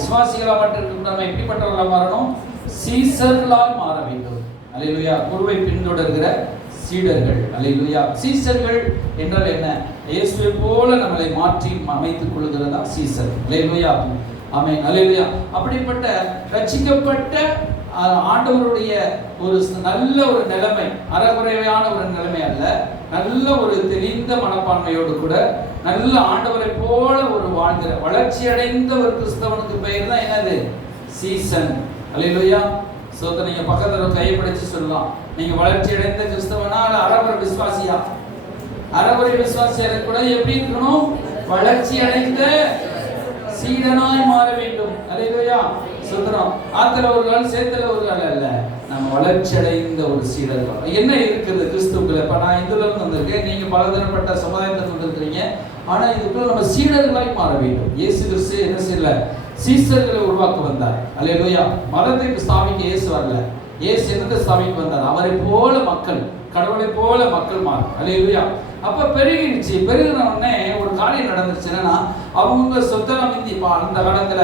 விசுவாசிகளா மட்டும் நம்ம எப்படிப்பட்டவர்களா மாறணும்? சீசர்களால் மாற வேண்டும். அல்லேலூயா. குருவை பின்தொடர்கிற சீடர்கள். அல்லேலூயா. சீசர்கள் என்றால் என்ன? இயேசுவை போல நம்மளை மாற்றி அமைத்துக் கொள்கிறதா சீசர். அல்லேலூயா. ஆமென். அல்லேலூயா. அப்படிப்பட்ட ரட்சிக்கப்பட்ட ஆண்டவருடைய ஒரு நல்ல ஒரு நிலைமை, அறகுறையான ஒரு நிலைமை அல்ல, நல்ல ஒரு தெளிந்த மனப்பான்மையோடு கூட நல்ல ஆண்டவரை போல ஒரு வாழ்கிற வளர்ச்சி அடைந்த ஒரு கிறிஸ்தவனுக்கு பெயர் தான் என்னது? சீசன். அல்லேலூயா. சோதனை நீங்க பக்கத்துல கையை பிடிச்சு சொல்லலாம், நீங்க வளர்ச்சி அடைந்த கிறிஸ்தவனா இல்ல அறகுறை விசுவாசியா? அறகுறை விசுவாசியா கூட எப்படி இருக்கணும்? வளர்ச்சி அடைந்த சீடனாய் மாற வேண்டும். அல்லேலூயா. சொல்றோம் ஆத்துல ஒரு கால் சேத்துல ஒரு கால் அல்ல, நம்ம வளர்ச்சி அடைந்த ஒரு சீடர்கள். என்ன இருக்குது கிறிஸ்துவுக்குள்ள? இப்ப நான் இந்துல இருந்து வந்திருக்கேன், நீங்க பலதரப்பட்ட சமுதாயத்துல வந்திருக்கிறீங்க. ஆனா இதுக்குள்ள நம்ம சீடர்களாய் மாற வேண்டும். இயேசு கிறிஸ்து என்ன செய்யல? சீசர்களை உருவாக்க வந்தார். அல்லேலூயா. மதத்தை ஸ்தாபிக்க இயேசு வரல. இயேசு என்னத்தை ஸ்தாபிக்க வந்தார்? அவரை போல மக்கள், கடவுளை போல மக்கள் மாறு. அல்லேலூயா. அப்ப பெருகிடுச்சு. பெருகின உடனே ஒரு காரியம் நடந்துருச்சு. என்னன்னா அவங்க சொத்தெல்லாம் மிந்தி அந்த காலத்துல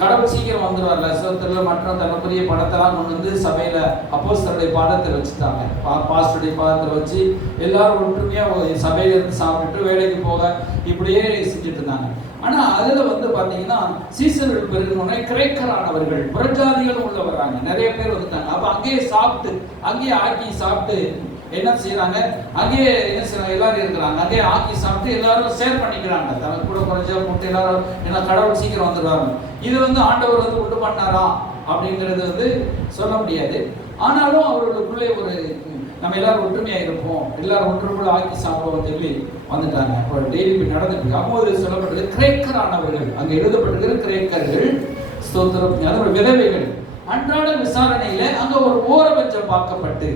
கடவுள் சீக்கிரம் வந்துடுவார்ல, சொத்துல மற்ற தனக்குரிய படத்தெல்லாம் கொண்டு வந்து சபையில அப்போஸ்தலருடைய பாதத்தை வச்சுட்டாங்க. பாஸ்டருடைய பாதத்தை வச்சு எல்லாரும் ஒற்றுமையா சபையில இருந்து சாப்பிட்டு வேலைக்கு போக இப்படியே செஞ்சுட்டு இருந்தாங்க. ஆனா அதுல பாத்தீங்கன்னா சீசர்கள் பெருகினோடனே கிரேக்கரானவர்கள் புறஜாதிகள் உள்ள வர்றாங்க, நிறைய பேர் வந்துட்டாங்க. அப்ப அங்கேயே சாப்பிட்டு அங்கேயே ஆக்கி சாப்பிட்டு என்ன செய்யறாங்க? அங்கேயே என்ன செய்யறாங்க? எல்லாரும் இருக்கிறாங்க, அங்கேயே ஆக்கி சாப்பிட்டு எல்லாரும் ஷேர் பண்ணிக்கிறாங்க. தனக்கு கூட குறைஞ்ச முட்டை எல்லாரும், ஏன்னா கடவுள் சீக்கிரம் வந்துடுவாங்க. இது ஆண்டவர் உண்டு பண்ணாரா அப்படிங்கிறது சொல்ல முடியாது. ஆனாலும் அவர்களுக்குள்ளே ஒரு நம்ம எல்லாரும் ஒற்றுமையா இருப்போம், எல்லாரும் ஒன்றுக்குள்ள ஆக்கி சாப்பிடுவோம் சொல்லி வந்துட்டாங்க. அப்போ டெய்லி நடந்துட்டு அப்போது சொல்லப்பட்டது கிரேக்கரானவர்கள், அங்க எழுதப்பட்டிருக்கிற கிரேக்கர்கள் ஸ்தோத்திரம், அதோட விதவைகள் அன்றாட விசாரணையில அங்க ஒரு ஓரபட்சம் பார்க்கப்பட்டு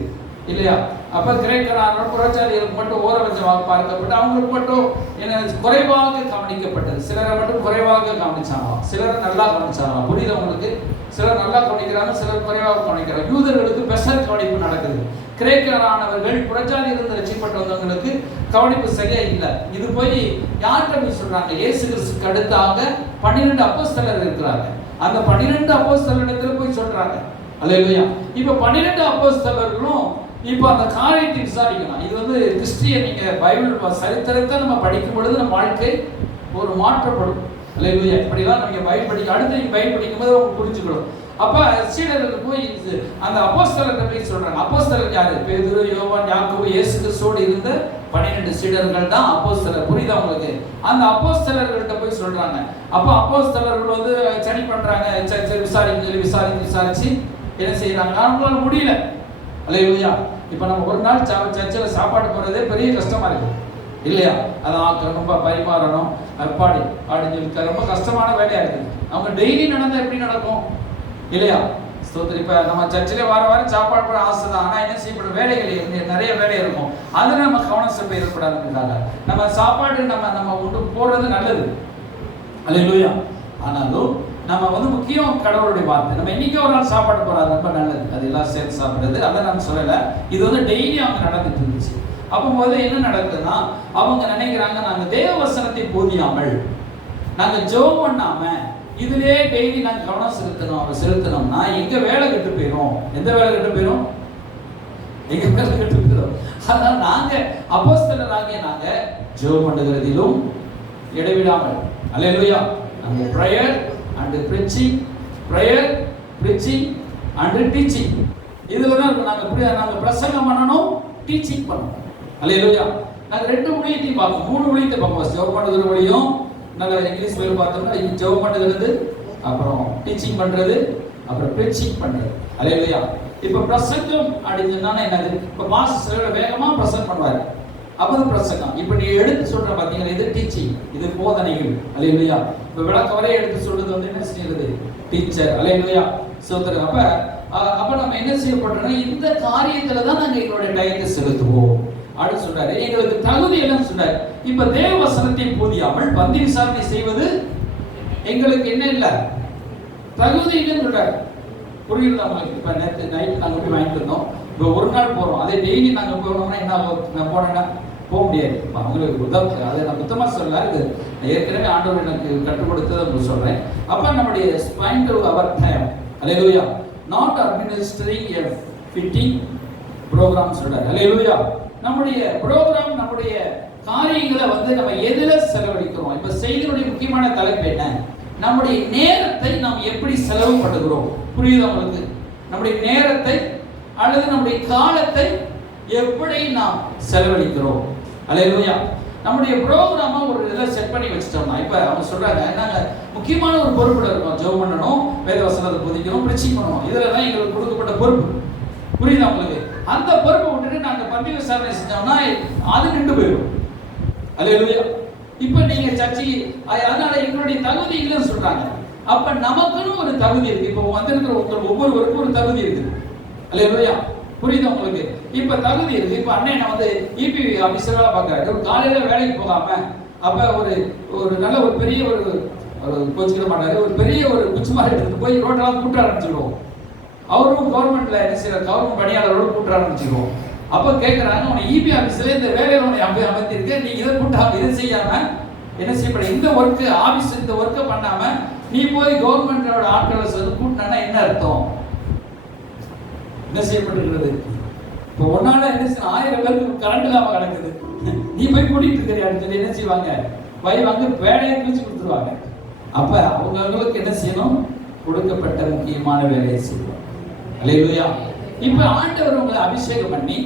இல்லையா? அப்ப கிரேக்கரான புறச்சாதிகளுக்கு மட்டும் ஓரபட்சமாக பார்க்கப்பட்டு அவங்களுக்கு மட்டும் என்ன குறைவாக கவனிக்கப்பட்டது. சிலரை மட்டும் குறைவாக கவனிச்சாங்களாம், சிலரை நல்லா கவனிச்சாங்களாம். புரியுது உங்களுக்கு? சிலர் நல்லா கவனிக்கிறாங்க, சிலர் குறைவாக கவனிக்கிறாங்க. யூதர்களுக்கு ஸ்பெஷல் கவனிப்பு நடக்குது. கிரேக்கரானவர்கள் புறச்சாதி இருந்து ரட்சிக்கப்பட்டு வந்தவங்களுக்கு கவனிப்பு சரியா இல்லை. இது போய் யார்கிட்ட போய் சொல்றாங்க? இயேசு கிறிஸ்துக்கு அடுத்தாக 12 அப்போஸ்தலர் இருக்கிறாங்க. அந்த 12 அப்போஸ்தலரிடத்துல போய் சொல்றாங்க. அல்லேலூயா. இப்ப 12 அப்போஸ்தலர்களும் இப்ப அந்த காரியத்தை விசாரிக்கணும். இது கிறிஸ்டியன், நீங்க பைபிள் சரித்திரத்தை நம்ம படிக்கும் பொழுது நம்ம வாழ்க்கை ஒரு மாற்றப்படும். அல்லேலூயா. இப்படிலாம் நீங்க பைபிள் படிக்க அடுத்து நீங்க பைபிள் படிக்கும் போது உங்களுக்கு புரிஞ்சுக்கணும். அப்ப சீடர்களுக்கு போய் அந்த அப்போஸ்தலர்கிட்ட போய் சொல்றாங்க. அப்போஸ்தலர் யாரு? பேதுரு, யோவான், யாக்கோபு, இயேசு கிறிஸ்துவோடு இருந்த 12 சீடர்கள் தான் அப்போஸ்தலர். புரியுதா உங்களுக்கு? அந்த அப்போஸ்தலர்கள்ட்ட போய் சொல்றாங்க. அப்ப அப்போஸ்தலர்கள் சரி பண்றாங்க, விசாரிச்சு என்ன செய்யறாங்க? அவங்களால முடியல. அல்லேலூயா. இப்ப நம்ம ஒரு நாள் சர்ச்சில் சாப்பாடு போறதே பெரிய கஷ்டமா இருக்கு இல்லையா? அதை ஆக்கணும், பரிமாறணும், அப்பாடி அப்படின்னு சொல்லி ரொம்ப கஷ்டமான வேலையா இருக்குது. அவங்க டெய்லி நடந்தா எப்படி நடக்கும் இல்லையா? ஸ்தோத்திரம். இப்ப நம்ம சர்ச்சிலே வாரம் சாப்பாடு போட ஆசை தான். ஆனா என்ன செய்யப்படும்? வேலைகள் நிறைய வேலை இருக்கும். அதுல நம்ம கவனம் செலுத்த இருக்கக்கூடாதுன்றதால நம்ம சாப்பாடு நம்ம உண்டு போடுறது நல்லது. அல்லேலூயா. ஆனாலும் நம்ம முக்கியம் கடவுளுடைய வார்த்தை. நம்ம இன்னைக்கு ஒரு நாள் சாப்பாடு போறது ரொம்ப நல்லது, அது எல்லாம் சேர்த்து சாப்பிடுறது. அதை நான் சொல்லல. இது டெய்லி அவங்க நடந்துட்டு இருந்துச்சு. அப்போது என்ன நடக்குதுன்னா அவங்க நினைக்கிறாங்க, நாங்க தேவ வசனத்தை போதியாமல், நாங்க ஜெபம் பண்ணாம இதுலயே டெய்லி நாங்க கவனம் செலுத்தணும்னா எங்க வேலை கெட்டு போயிடும். எந்த வேலை கெட்டு போயிடும்? எங்க வேலை கெட்டு போயிடும். அதனால நாங்க அப்போஸ்தலராகிய நாங்க ஜெபம் பண்ணுகிறதிலும் இடைவிடாமல், அல்லேலூயா, நாங்க prayer and preaching, prayer, preaching and teaching, இதுல தான் நாங்க பிரசங்கம் பண்ணணும், டீச்சிங் பண்ணணும். அல்லேலூயா. நாங்க 2 ஊழியத்தையும் பார்ப்போம், 3 ஊழியத்தை பார்ப்போம். ஜெபம் பண்ணுகிற வழியும் நல்ல இங்கிலீஷ் வேறு பார்த்தோம்னா ஜெபம் பண்ணுகிறது, அப்புறம் டீச்சிங் பண்றது, அப்புறம் preaching பண்றது. அல்லேலூயா. இப்ப பிரசங்கம் அப்படின்னு சொன்னா என்னது? இப்ப மாஸ்டர் வேகமா பிரசங்கம் பண்ணுவாரு, அப்பது பிரசங்கம். இப்ப நீ எடுத்து சொல்ற பாத்தீங்கன்னா இது டீச்சிங், இது போதனைகள். அல்லேலூயா. இப்ப விளக்கவரை எடுத்து சொல்றது என்ன செய்யறது? டீச்சர். அல்லேலூயா. சோதரர். அப்ப நம்ம என்ன செய்யப்படுறோம்னா இந்த காரியத்துல தான் நாங்க எங்களுடைய டயத்தை செலுத்துவோம் அப்படின்னு சொல்றாரு. எங்களுக்கு தகுதி எல்லாம் சொல்றாரு. இப்ப தேவ வசனத்தை போதியாமல் பந்தி விசாரணை செய்வது எங்களுக்கு என்ன இல்ல, தகுதி இல்லைன்னு சொல்றாரு. புரியுது உங்களுக்கு? இப்ப நேற்று நைட் நாங்க போய் வாங்கிட்டு இருந்தோம். இப்போ ஒரு நாள் போறோம், அதே டெய்லி நாங்க போனோம்னா என்ன? நான் போனேன்னா போக முடியாது. அவங்களுக்கு அதை நான் புத்தமாக சொல்ல, இது ஏற்கனவே ஆண்டவர் எனக்கு கற்றுக் கொடுத்ததை உங்களுக்கு சொல்கிறேன். அப்போ நம்முடைய ஸ்பைன் டு அவர் டைம், அல்லேலூயா, not administering a fitting program சொல்கிறார். அல்லேலூயா, நம்முடைய ப்ரோக்ராம், நம்முடைய காரியங்களை நம்ம எதில் செலவழிக்கிறோம். இப்போ செய்தியுடைய முக்கியமான தலைப்பு என்ன? நம்முடைய நேரத்தை நாம் எப்படி செலவு பண்ணுகிறோம். புரியுது உங்களுக்கு? நம்முடைய நேரத்தை அல்லது நம்முடைய காலத்தை எப்படி நாம் செலவழிக்கிறோம். அல்லேலூயா. நம்முடைய ப்ரோக்ராமை ஒரு இதில் செட் பண்ணி வச்சுட்டோம்னா, இப்போ அவங்க சொல்கிறாங்க, நாங்கள் முக்கியமான ஒரு பொறுப்பில் இருக்கோம், ஜெபம் பண்ணணும், வேத வசனத்தை போதிக்கணும், பிரீச்சிங் பண்ணணும், இதில் தான் எங்களுக்கு கொடுக்கப்பட்ட பொறுப்பு. புரியுதா உங்களுக்கு? அந்த பொறுப்பை விட்டுட்டு நாங்கள் பந்தி விசாரணை செஞ்சோம்னா அது நின்று போயிடும். அல்லேலூயா. இப்போ நீங்கள் சர்ச்சைக்கு அதனால எங்களுடைய தகுதி இல்லைன்னு சொல்கிறாங்க. அப்போ நமக்குன்னு ஒரு தகுதி இருக்குது. இப்போ வந்திருக்கிற ஒவ்வொருவருக்கும் ஒரு தகுதி இருக்குது. அல்லேலூயா. புரியுது உங்களுக்கு? இப்ப தகுதி இருக்கு. இப்ப அண்ணன் வந்து இபி ஆபீசரா பாக்குறாரு. ஒரு காலையில வேலைக்கு போகாம அப்ப ஒரு நல்ல ஒரு பெரிய ஒரு கோச்சிக்கிற மாட்டாரு, ஒரு பெரிய ஒரு குச்சி மாதிரி எடுத்துட்டு போய் ரோட்டெல்லாம் கூட்ட ஆரம்பிச்சிடுவோம். அவரும் கவர்மெண்ட்ல என்ன செய்யற கவர்மெண்ட் பணியாளரோட கூட்ட ஆரம்பிச்சிடுவோம். அப்ப கேட்கறாங்க, உன இபி ஆபீஸ்ல இந்த வேலையில உன்னை அமைத்திருக்கு, நீ இதை கூட்டாம இதை செய்யாம என்ன செய்யப்பட இந்த ஒர்க்கு ஆபீஸ் இந்த ஒர்க்கை பண்ணாம நீ போய் கவர்மெண்டோட ஆட்களை சொல்லி கூட்டினா என்ன அர்த்தம்? என்ன செய்யப்பட்டிருக்கிறது? இப்போ ஒன்னால என்ன செய்ய 1000 பேருக்கு கரண்ட் இல்லாம கிடக்குது, நீ போய் கூட்டிட்டு இருக்கிறியான்னு சொல்லி என்ன செய்வாங்க? வாங்க வேலையை பிரிச்சு கொடுத்துருவாங்க. அப்ப அவங்களுக்கு என்ன செய்யணும்? கொடுக்கப்பட்ட முக்கியமான வேலையை செய்வாங்க. அல்லேலூயா. இப்ப ஆண்டவர் உங்களை அபிஷேகம் பண்ணி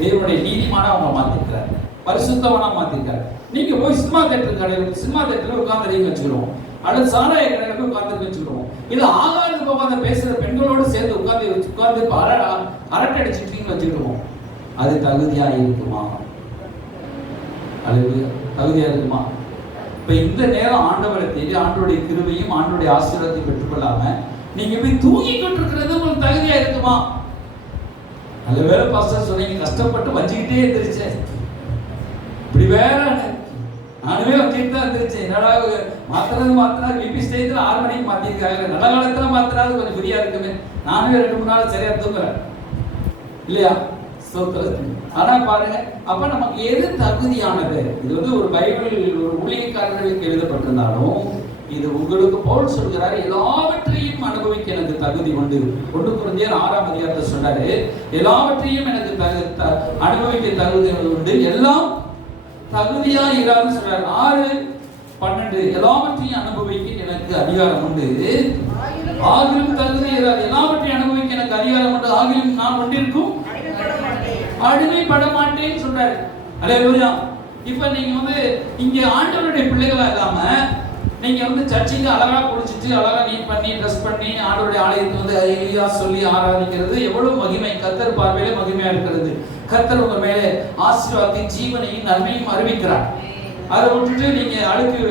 தேவனுடைய நீதிமான அவங்க மாத்திருக்கிறார், பரிசுத்தவனா மாத்திருக்காரு. நீங்க போய் சினிமா தேட்டர் கடையில் சினிமா தேட்டர்ல உட்கார்ந்து வச்சுக்கிறோம், அல்லது சாராய கடையில் போய் உட்கார்ந்து வச்சுக்கிறோம். இது ஆகாது போகாத பேசுற பெண்களோடு சேர்ந்து உட்கார்ந்து அரட்டை அடிச்சுட்டு வச்சுக்கிடுவோம். அது தகுதியா இருக்குமா? அல்லேலூயா. தகுதியா இருக்குமா? இப்ப இந்த நேரம் ஆண்டவரை தேடி ஆண்டவருடைய கிருபையும் ஆண்டவருடைய ஆசீர்வாதத்தை பெற்றுக்கொள்ளாம நீங்க போய் தூங்கிக்கிட்டு இருக்கிறது உங்களுக்கு தகுதியா இருக்குமா? நல்ல வேலை பாஸ்டர் சொன்னீங்க, கஷ்டப்பட்டு வச்சுக்கிட்டே இருந்துருச்சேன். இப்படி வேற நானுமே வச்சுட்டு தான் இருந்துச்சு. என்னடா மாத்தினா பிபி ஸ்டேஜ்ல 6 மணிக்கு மாத்திருக்காங்க, நல்ல காலத்துல மாத்தினாது கொஞ்சம் ஃப்ரீயா இருக்குமே. நானுமே 2-3 நாள் சரியா தூங்குறேன் இல்லையா? ஆனா பாருங்க, அப்ப நமக்கு எது தகுதியானது? இது ஒரு பைபிள் ஒரு ஊழியக்காரர்களுக்கு எழுதப்பட்டிருந்தாலும் இது உங்களுக்கு பவுல் சொல்கிறார், எல்லாவற்றையும் அனுபவிக்க எனக்கு தகுதி உண்டு. 1 கொரிந்தியர் 6ஆம் அதிகாரத்தை சொன்னாரு, எல்லாவற்றையும் எனக்கு அனுபவிக்க தகுதி உண்டு, எல்லாம் தகுதியா இராது சொல்றாரு. 6:12 எல்லாவற்றையும் அனுபவிக்க எனக்கு அதிகாரம் உண்டு, ஆகிலும் தகுதி இராது. எல்லாவற்றையும் அனுபவிக்க எனக்கு அதிகாரம் உண்டு, ஆகிலும் நான் ஒன்றிற்கும் அடிமைப்பட மாட்டேன்னு சொல்றாரு. அல்லேலூயா. இப்ப நீங்க இங்க ஆண்டவருடைய பிள்ளைகளா இல்லாம நீங்க சர்ச்சைக்கு அழகா குளிச்சுட்டு அழகா நீட் பண்ணி ட்ரெஸ் பண்ணி ஆண்டவருடைய ஆலயத்தை ஐயா சொல்லி ஆராதிக்கிறது எவ்வளவு மகிமை, கர்த்தர் பார்வையில மகிமையா இருக்கிறது. கர்த்தர் உங்க மேலே ஆசீர்வாதத்தை ஜீவனையும் நன்மையும் அறிவிக்கிறார். அதை விட்டுட்டு நீங்க அழுக்கு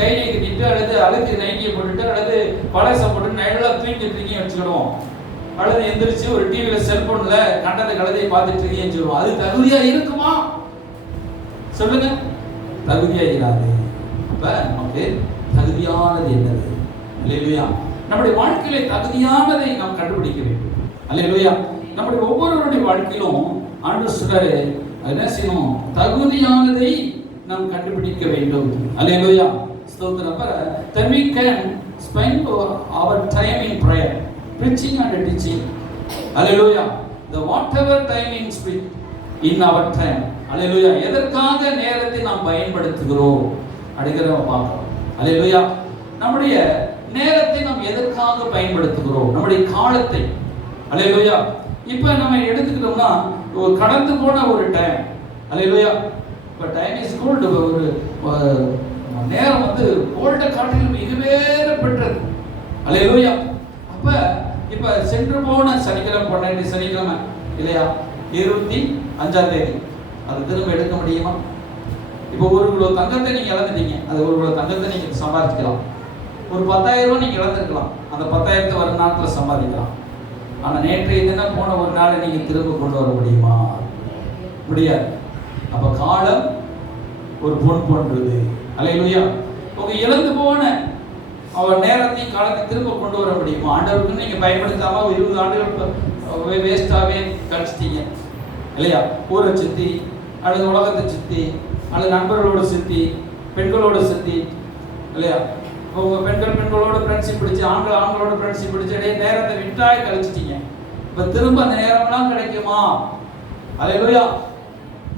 கை நீக்கிட்டு அல்லது அழுக்கு நைட்டியை போட்டுட்டு அல்லது பழசம் போட்டு நைட்டெல்லாம் தூங்கிட்டு இருக்கீங்க வச்சுக்கிடுவோம், அல்லது எந்திரிச்சு ஒரு டிவியில செல்போன்ல கண்டத கழுதையை பார்த்துட்டு இருக்கீங்கன்னு சொல்லுவோம். அது தகுதியா இருக்குமா? சொல்லுங்க. தகுதியா இராது. அப்ப நமக்கு தகுதியானது என்னது? அல்லேலூயா. நம்முடைய வாழ்க்கையில தகுதியானதை நாம் கண்டுபிடிக்க வேண்டும். அல்லேலூயா. நம்முடைய ஒவ்வொருவருடைய வாழ்க்கையிலும் ஆண்டவர் சொல்றாரு, என்ன செய்யணும்? தகுதியானதை நாம் கண்டுபிடிக்க வேண்டும். அல்லேலூயா. ஸ்தோத்திரம். Then we can spend our time in prayer, preaching and teaching. Hallelujah. The whatever time in our time. Hallelujah. எதற்காக நேரத்தை நாம் பயன்படுத்துகிறோம் அப்படிங்கறத பார்க்கிறோம். Hallelujah. நம்முடைய நேரத்தை நாம் எதற்காக பயன்படுத்துகிறோம்? நம்முடைய காலத்தை. Hallelujah. இப்போ நம்ம எடுத்துக்கிட்டோம்னா கடந்து போன ஒரு டைம். Hallelujah. இப்போ டைம் இஸ் கோல்ட். ஒரு நேரம் கோல்ட காட்டிலும் மிகவேற பெற்றது. Hallelujah. அப்ப இப்ப சென்று போன சனிக்கிழமை பொன்னாடி சனிக்கிழமை இல்லையா, 25ஆம் தேதி அது திரும்ப எடுக்க முடியுமா? இப்போ 1 கிலோ தங்கத்தை நீங்க இழந்துட்டீங்க, அது 1 கிலோ தங்கத்தை நீங்க சம்பாதிக்கலாம். ஒரு 10,000 ரூபாய் நீங்க இழந்திருக்கலாம், அந்த 10,000 வரும் நாட்கள் சம்பாதிக்கலாம். ஆனா நேற்றைய தினம் போன ஒரு நாளை நீங்க திரும்ப கொண்டு வர முடியுமா? முடியாது. அப்ப காலம் ஒரு பொன் போன்றது. அல்லேலூயா. உங்க இழந்து போன அவர் நேரத்தையும் காலத்தை திரும்ப கொண்டு வர முடியுமா? ஆண்டவருக்கு நீங்க பயன்படுத்தாம 20 ஆண்டுகள் வேஸ்டாவே கழிச்சிட்டீங்க இல்லையா? 1,00,000 அல்லது உலகத்தை சுற்றி, அல்லது நண்பர்களோடு சுற்றி, பெண்களோடு சுற்றி, இல்லையா? இப்போ உங்கள் பெண்களோட ஃப்ரெண்ட்ஷிப் பிடிச்சி, ஆண்களோட ஃப்ரெண்ட்ஷிப் பிடிச்சி இடையே நேரத்தை விட்டாய் கழிச்சிட்டீங்க. இப்போ திரும்ப அந்த நேரம்லாம் கிடைக்குமா? அல்லேலூயா.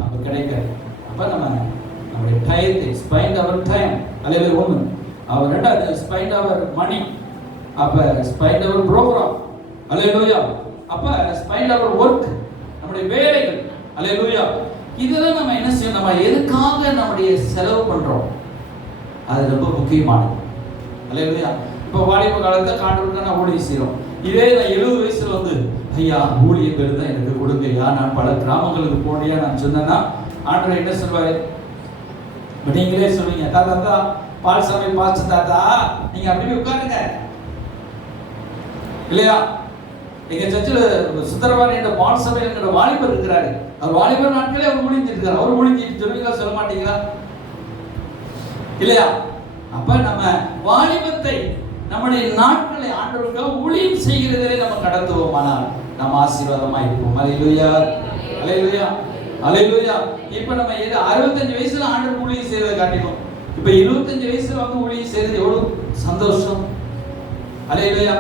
அப்போ கிடைக்காது. அப்போ நம்முடைய டயத்தை ஸ்பெண்ட் அவர் டைம், அல்லேலூயா. ஒன்று அவர், ரெண்டாவது ஸ்பெண்ட் அவர் மணி, அப்போ ஸ்பெண்ட் அவர் ப்ரோக்ராம், அல்லேலூயா. அப்போ ஸ்பெண்ட் அவர் ஒர்க், நம்முடைய வேலைகள், அல்லேலூயா. இதெல்லாம் நம்ம என்ன செய்யணும்? நம்ம எதுக்காக நம்முடைய செலவு பண்ணுறோம், அது ரொம்ப முக்கியமானது, அல்லேலூயா. இப்போ வாலிப காலத்தை காட்டுறதுக்கு நான் ஊழியம் செய்கிறோம். இதே நான் 70 வயசுல வந்து ஐயா ஊழியம் பெருதான் எனக்கு கொடுங்கய்யா, நான் பல கிராமங்களுக்கு போனியா நான் சொன்னேன்னா ஆண்டவர் என்ன சொல்வாரு? இப்போ நீங்களே சொல்லுவீங்க, தாத்தா பால் சபை பாஸ்டர் தாத்தா நீங்க அப்படி உட்காருங்க, இல்லையா? எங்க சர்ச்சில் சுந்தரவாணி என்ற பால் சபை என்கிற வாலிபர் இருக்கிறாரு. அவர் வாலிபர் நாட்களே அவர் முடிஞ்சிட்டு இருக்காரு. அவர் முடிஞ்சிட்டு சொல்லுவீங்களா, சொல்ல மாட்டீங்களா? இல்லையா? அப்ப நம்ம வாலிபத்தை, நம்முடைய நாட்களை ஆண்டவருக்காக ஊழியம் செய்கிறதிலே நம்ம கடத்துவோமானால் நம்ம ஆசீர்வாதமா இருப்போம். அல்லேலூயா, அல்லேலூயா, அல்லேலூயா. இப்ப நம்ம 65 வயசுல ஆண்டவர் ஊழியம் செய்யறதை காட்டினோம். இப்ப 25 வயசுல வந்து ஊழியம் செய்யறது எவ்வளவு சந்தோஷம். அல்லேலூயா.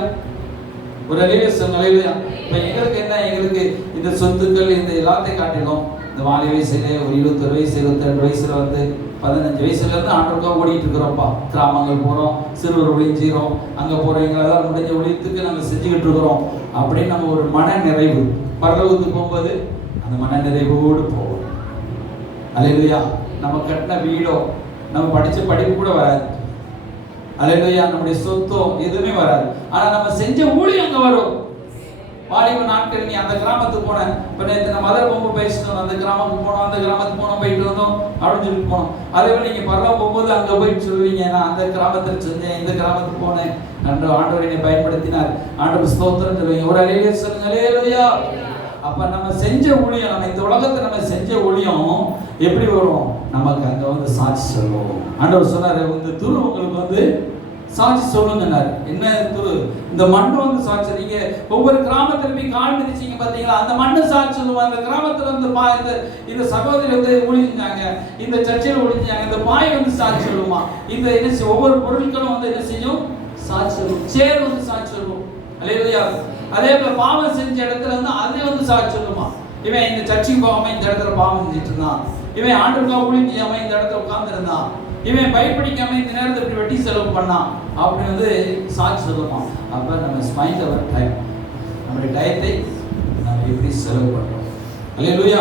ஒரு அல்லேலூயா சொல்லுங்க. அல்லேலூயா. இப்ப எங்களுக்கு என்ன, எங்களுக்கு இந்த சொத்துக்கள் இந்த எல்லாத்தையும் காட்டினோம். இந்த வாலி வயசுல ஒரு 21 வயசு 22 வயசுல வந்து 15 வயசுல இருந்து ஆண்டவருக்காக ஓடிட்டு இருக்கிறோம்ப்பா. கிராமங்கள் போறோம், சிறுவர் ஊழியம் செய்கிறோம், அங்க போறவங்களெல்லாம் முடிஞ்ச ஊழியத்துக்கு நாங்கள் செஞ்சுக்கிட்டு இருக்கிறோம் அப்படின்னு நம்ம ஒரு மன நிறைவு. பரலோகத்துக்கு போகும்போது அந்த மன நிறைவோடு போவோம். அல்லேலூயா. நம்ம கட்டின வீடோ, நம்ம படிச்ச படிப்பு கூட வராது. அல்லேலூயா. நம்முடைய சொத்தோ எதுவுமே வராது. ஆனா நம்ம செஞ்ச ஊழியம் அங்க வரும். வாலிப நாட்கள் நீ அந்த கிராமத்துக்கு போனேன், இப்போ நேற்று நம்ம மதர் பொம்பு பேசிட்டு அந்த கிராமத்துக்கு போனோம், அந்த கிராமத்துக்கு போனோம், போயிட்டு வந்தோம் அப்படின்னு சொல்லிட்டு போனோம். அதே போல் நீங்கள் பரவாயில்ல போகும்போது அங்கே போயிட்டு சொல்லுவீங்க, நான் அந்த கிராமத்தில் செஞ்சேன், இந்த கிராமத்துக்கு போனேன், ஆண்டவர் என்னை பயன்படுத்தினார், ஆண்டவர் ஸ்தோத்திரம் சொல்லுவீங்க. ஒரு அல்லேலூயா சொல்லுங்க. அல்லேலூயா. அப்போ நம்ம செஞ்ச ஊழியம், நம்ம இந்த உலகத்தை நம்ம செஞ்ச ஊழியம் எப்படி வரும்? நமக்கு அங்கே வந்து சாட்சி சொல்லுவோம். ஆண்டவர் சொன்னார், இந்த துரு உங்களுக்கு வந்து சாட்சி சொல்லுங்கன்னாரு. என்ன துரு? இந்த மண்ணு வந்து சாட்சி. நீங்க ஒவ்வொரு கிராமத்துல போய் கால் மிதிச்சீங்க பாத்தீங்களா, அந்த மண்ணு சாட்சி சொல்லுவாங்க. அந்த கிராமத்துல வந்து இந்த சகோதரி வந்து ஒளிஞ்சாங்க, இந்த சர்ச்சையில் ஒளிஞ்சாங்க, இந்த பாய் வந்து சாட்சி சொல்லுமா, இந்த என்ன ஒவ்வொரு பொருட்களும் வந்து என்ன செய்யும்? சாட்சி சொல்லும். சேர் வந்து சாட்சி சொல்லும். அல்லேலூயா. அதே போல பாவம் செஞ்ச இடத்துல வந்து அதே வந்து சாட்சி சொல்லுமா. இவன் இந்த சர்ச்சைக்கு போகாம இந்த இடத்துல பாவம் செஞ்சுட்டு இருந்தான், இவன் ஆண்டுக்காக ஊழியம் செய்யாம இந்த இடத்துல உட்கார்ந்து இருந்தான், இவன் பயப்படிக்காம இந்த நேரத்தை இப்படி வெட்டி செலவு பண்ணான் அப்படின்னு வந்து சாட்சி சொல்லுவான். அப்போ நம்ம ஸ்பெண்ட் அவர் டைம், நம்முடைய டயத்தை நம்ம எப்படி செலவு பண்ணுறோம். அல்லேலூயா,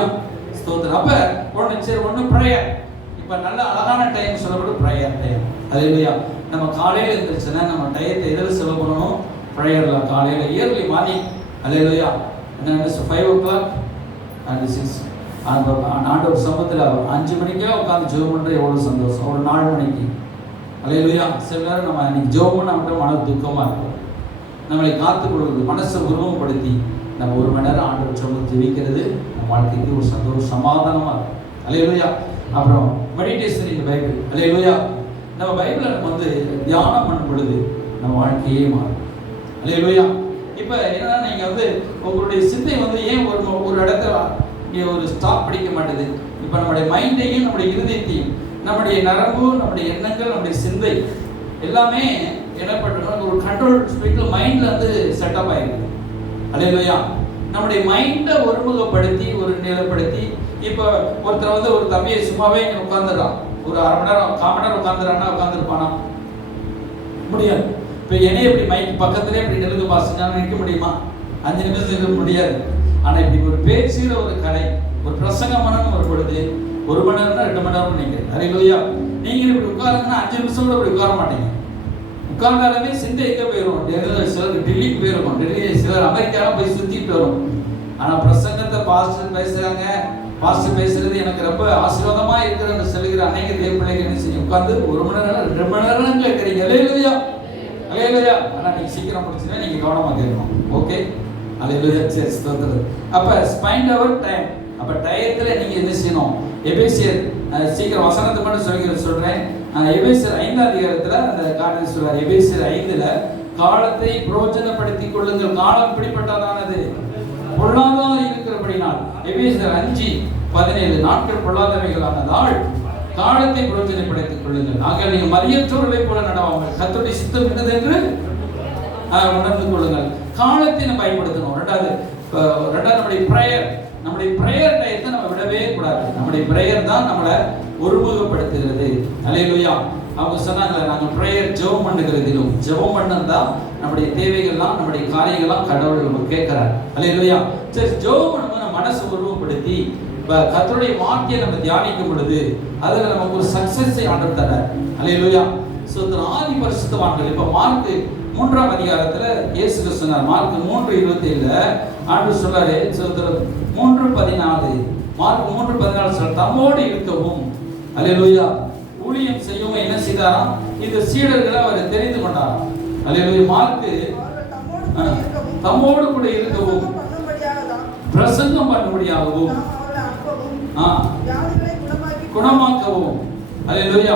ஸ்தோத்திரம். அப்போ ஒன்று ப்ரேயர். இப்போ நல்ல அழகான டைம் சொல்லப்படும் ப்ரேயர் டைம். அல்லேலூயா. நம்ம காலையில் இருந்துச்சுன்னா நம்ம டயத்தை எதில் செலவு பண்ணணும்? ப்ரேயரில். காலையில் இயர்லி மார்னிங். அல்லேலூயா. என்ன 5 o'clock and 6 ஆண்டவர் சமூகத்தில் 5 மணிக்கே உட்காந்து ஜெபம் பண்ணுறது எவ்வளோ சந்தோஷம். ஒரு 4 மணிக்கு. அல்லேலூயா. சில நேரம் நம்ம இன்னைக்கு ஜெபம் பண்ண மட்டும் மன துக்கமாக இருக்கும். நம்மளை காத்து கொடுக்குறது, மனசை உருவப்படுத்தி நம்ம 1 மணி நேரம் ஆண்டவர் சமூகம் ஜெபிக்கிறது நம்ம வாழ்க்கைக்கு ஒரு சந்தோஷம், சமாதானமாக இருக்கும். அல்லேலூயா. அப்புறம் மெடிடேஷன் இன் பைபிள். அல்லேலூயா. நம்ம பைபிளை நம்ம வந்து தியானம் பண்ணும் பொழுது நம்ம வாழ்க்கையே மாறும். அல்லேலூயா. இப்போ என்னன்னா, நீங்கள் வந்து உங்களுடைய சிந்தை வந்து ஏன் ஒரு இடத்துல இங்கே ஒரு ஸ்டாப் பிடிக்க மாட்டேது? இப்போ நம்முடைய மைண்டையும் நம்முடைய இருதயத்தையும், நம்முடைய நரம்பு, நம்முடைய எண்ணங்கள், நம்முடைய சிந்தை எல்லாமே என்ன பண்ணுறோம்? ஒரு கண்ட்ரோல் ஸ்பீக்கில் மைண்டில் வந்து செட்டப் ஆகிருக்கு. அல்லேலூயா. நம்முடைய மைண்டை ஒருமுகப்படுத்தி ஒரு நிலைப்படுத்தி, இப்போ ஒருத்தர் வந்து ஒரு தம்பியை சும்மாவே இங்கே உட்காந்துடுறான், ஒரு 1/2 மணி நேரம் 1/4 மணி நேரம் உட்காந்துறான்னா உட்காந்துருப்பானா? முடியாது. இப்போ என்னைய இப்படி மைக் பக்கத்துலேயே இப்படி நெருங்க பாசினா நிற்க முடியுமா? 5 நிமிஷம் இருக்க முடியாது. ஆனால் இப்படி ஒரு பேசுகிற ஒரு கலை, ஒரு பிரசங்கமான ஒரு பொழுது 1 மணி நேரம்னா 2 மணி நேரம் நினைக்கிறேன். அல்லேலூயா. நீங்கள் இப்படி உட்காருங்கன்னா 5 நிமிஷம் கூட இப்படி உட்கார மாட்டீங்க. உட்கார்ந்தாலுமே சிந்தை எங்கே போயிடும்? சிலருக்கு டெல்லிக்கு போயிருக்கும், டெல்லி சிலர் அமெரிக்காவில் போய் சுற்றிட்டு வரும். ஆனால் பிரசங்கத்தை பாஸ்டர் பேசுகிறாங்க, பாஸ்டர் பேசுறது எனக்கு ரொம்ப ஆசீர்வாதமாக இருக்கிறன்னு சொல்லுகிற அநேக தேவ பிள்ளைகள் என்ன செய்யும்? உட்காந்து 1 மணி நேரம் 2 மணி நேரம் கேட்குறீங்க. அல்லேலூயா, அல்லேலூயா. ஆனால் நீங்கள் சீக்கிரம் முடிச்சுன்னா நீங்கள் கவனமாக கேட்கணும். ஓகே, அல்லேலூயா. சரி, ஸ்தோத்திரம். அப்போ ஸ்பெண்ட் அவர் டைம். அப்போ டயத்தில் நீங்கள் என்ன செய்யணும்? எபேசியர் சீக்கிரம் வசனத்தை மட்டும் சொல்கிறேன். எபேசியர் 5ஆம் அதிகாரத்தில் அந்த காரணம் சொல்றார். எபேசியர் 5ல் காலத்தை பிரயோஜனப்படுத்திக் கொள்ளுங்கள், காலம் பிடிப்பட்டதானது பொல்லாததாக இருக்கிறபடினால். எபேசியர் 5 17 நாட்கள் பொல்லாதவைகளானதால் காலத்தை பிரயோஜனப்படுத்திக் கொள்ளுங்கள். ஆக நீங்கள் மதியற்றோர்களை போல நடவாமல் கர்த்தருடைய சித்தம் என்னது என்று உணர்ந்து கொள்ளுங்கள். காலத்தை நம்ம பயன்படுத்தணும். ரெண்டாவது நம்முடைய பிரேயர் டயத்தை நம்ம விடவே கூடாது. நம்முடைய பிரேயர் தான் நம்மளை ஒருமுகப்படுத்துகிறது. அல்லேலூயா. அவங்க சொன்னாங்க, நாங்கள் பிரேயர் ஜெபம் பண்ணுகிறதிலும் ஜெபம் பண்ணா நம்முடைய தேவைகள்லாம் நம்முடைய காரியங்கள்லாம் கடவுள் நம்ம கேட்கிறார். அல்லேலூயா. சரி, ஜெபம் பண்ணும்போது நம்ம மனசை உருவப்படுத்தி கர்த்தருடைய வார்த்தையை நம்ம தியானிக்கும் பொழுது அதுல நமக்கு ஒரு சக்சஸை ஆண்டவர் தரார். அல்லேலூயா. ஆதி பரிசுத்தவான்கள் இப்ப மார்க் 3ஆம் அதிகாரத்துல இயேசு கிறிஸ்து சொன்னார். மார்க் 3:27 ஆண்டவர் சொல்றாரு, 3:14 மார்க் 3:14 சொல்ற தம்மோடு இருக்கவும், அல்லேலூயா, ஊழியம் செய்யவும் என்ன செய்தாராம்? இந்த சீடர்களை அவர் தெரிந்து கொண்டாராம். அல்லேலூயா. மார்க் தம்மோடு கூட இருக்கவும், பிரசங்கம் பண்ணும்படியாகவும், குணமாக்கவும். அல்லேலூயா.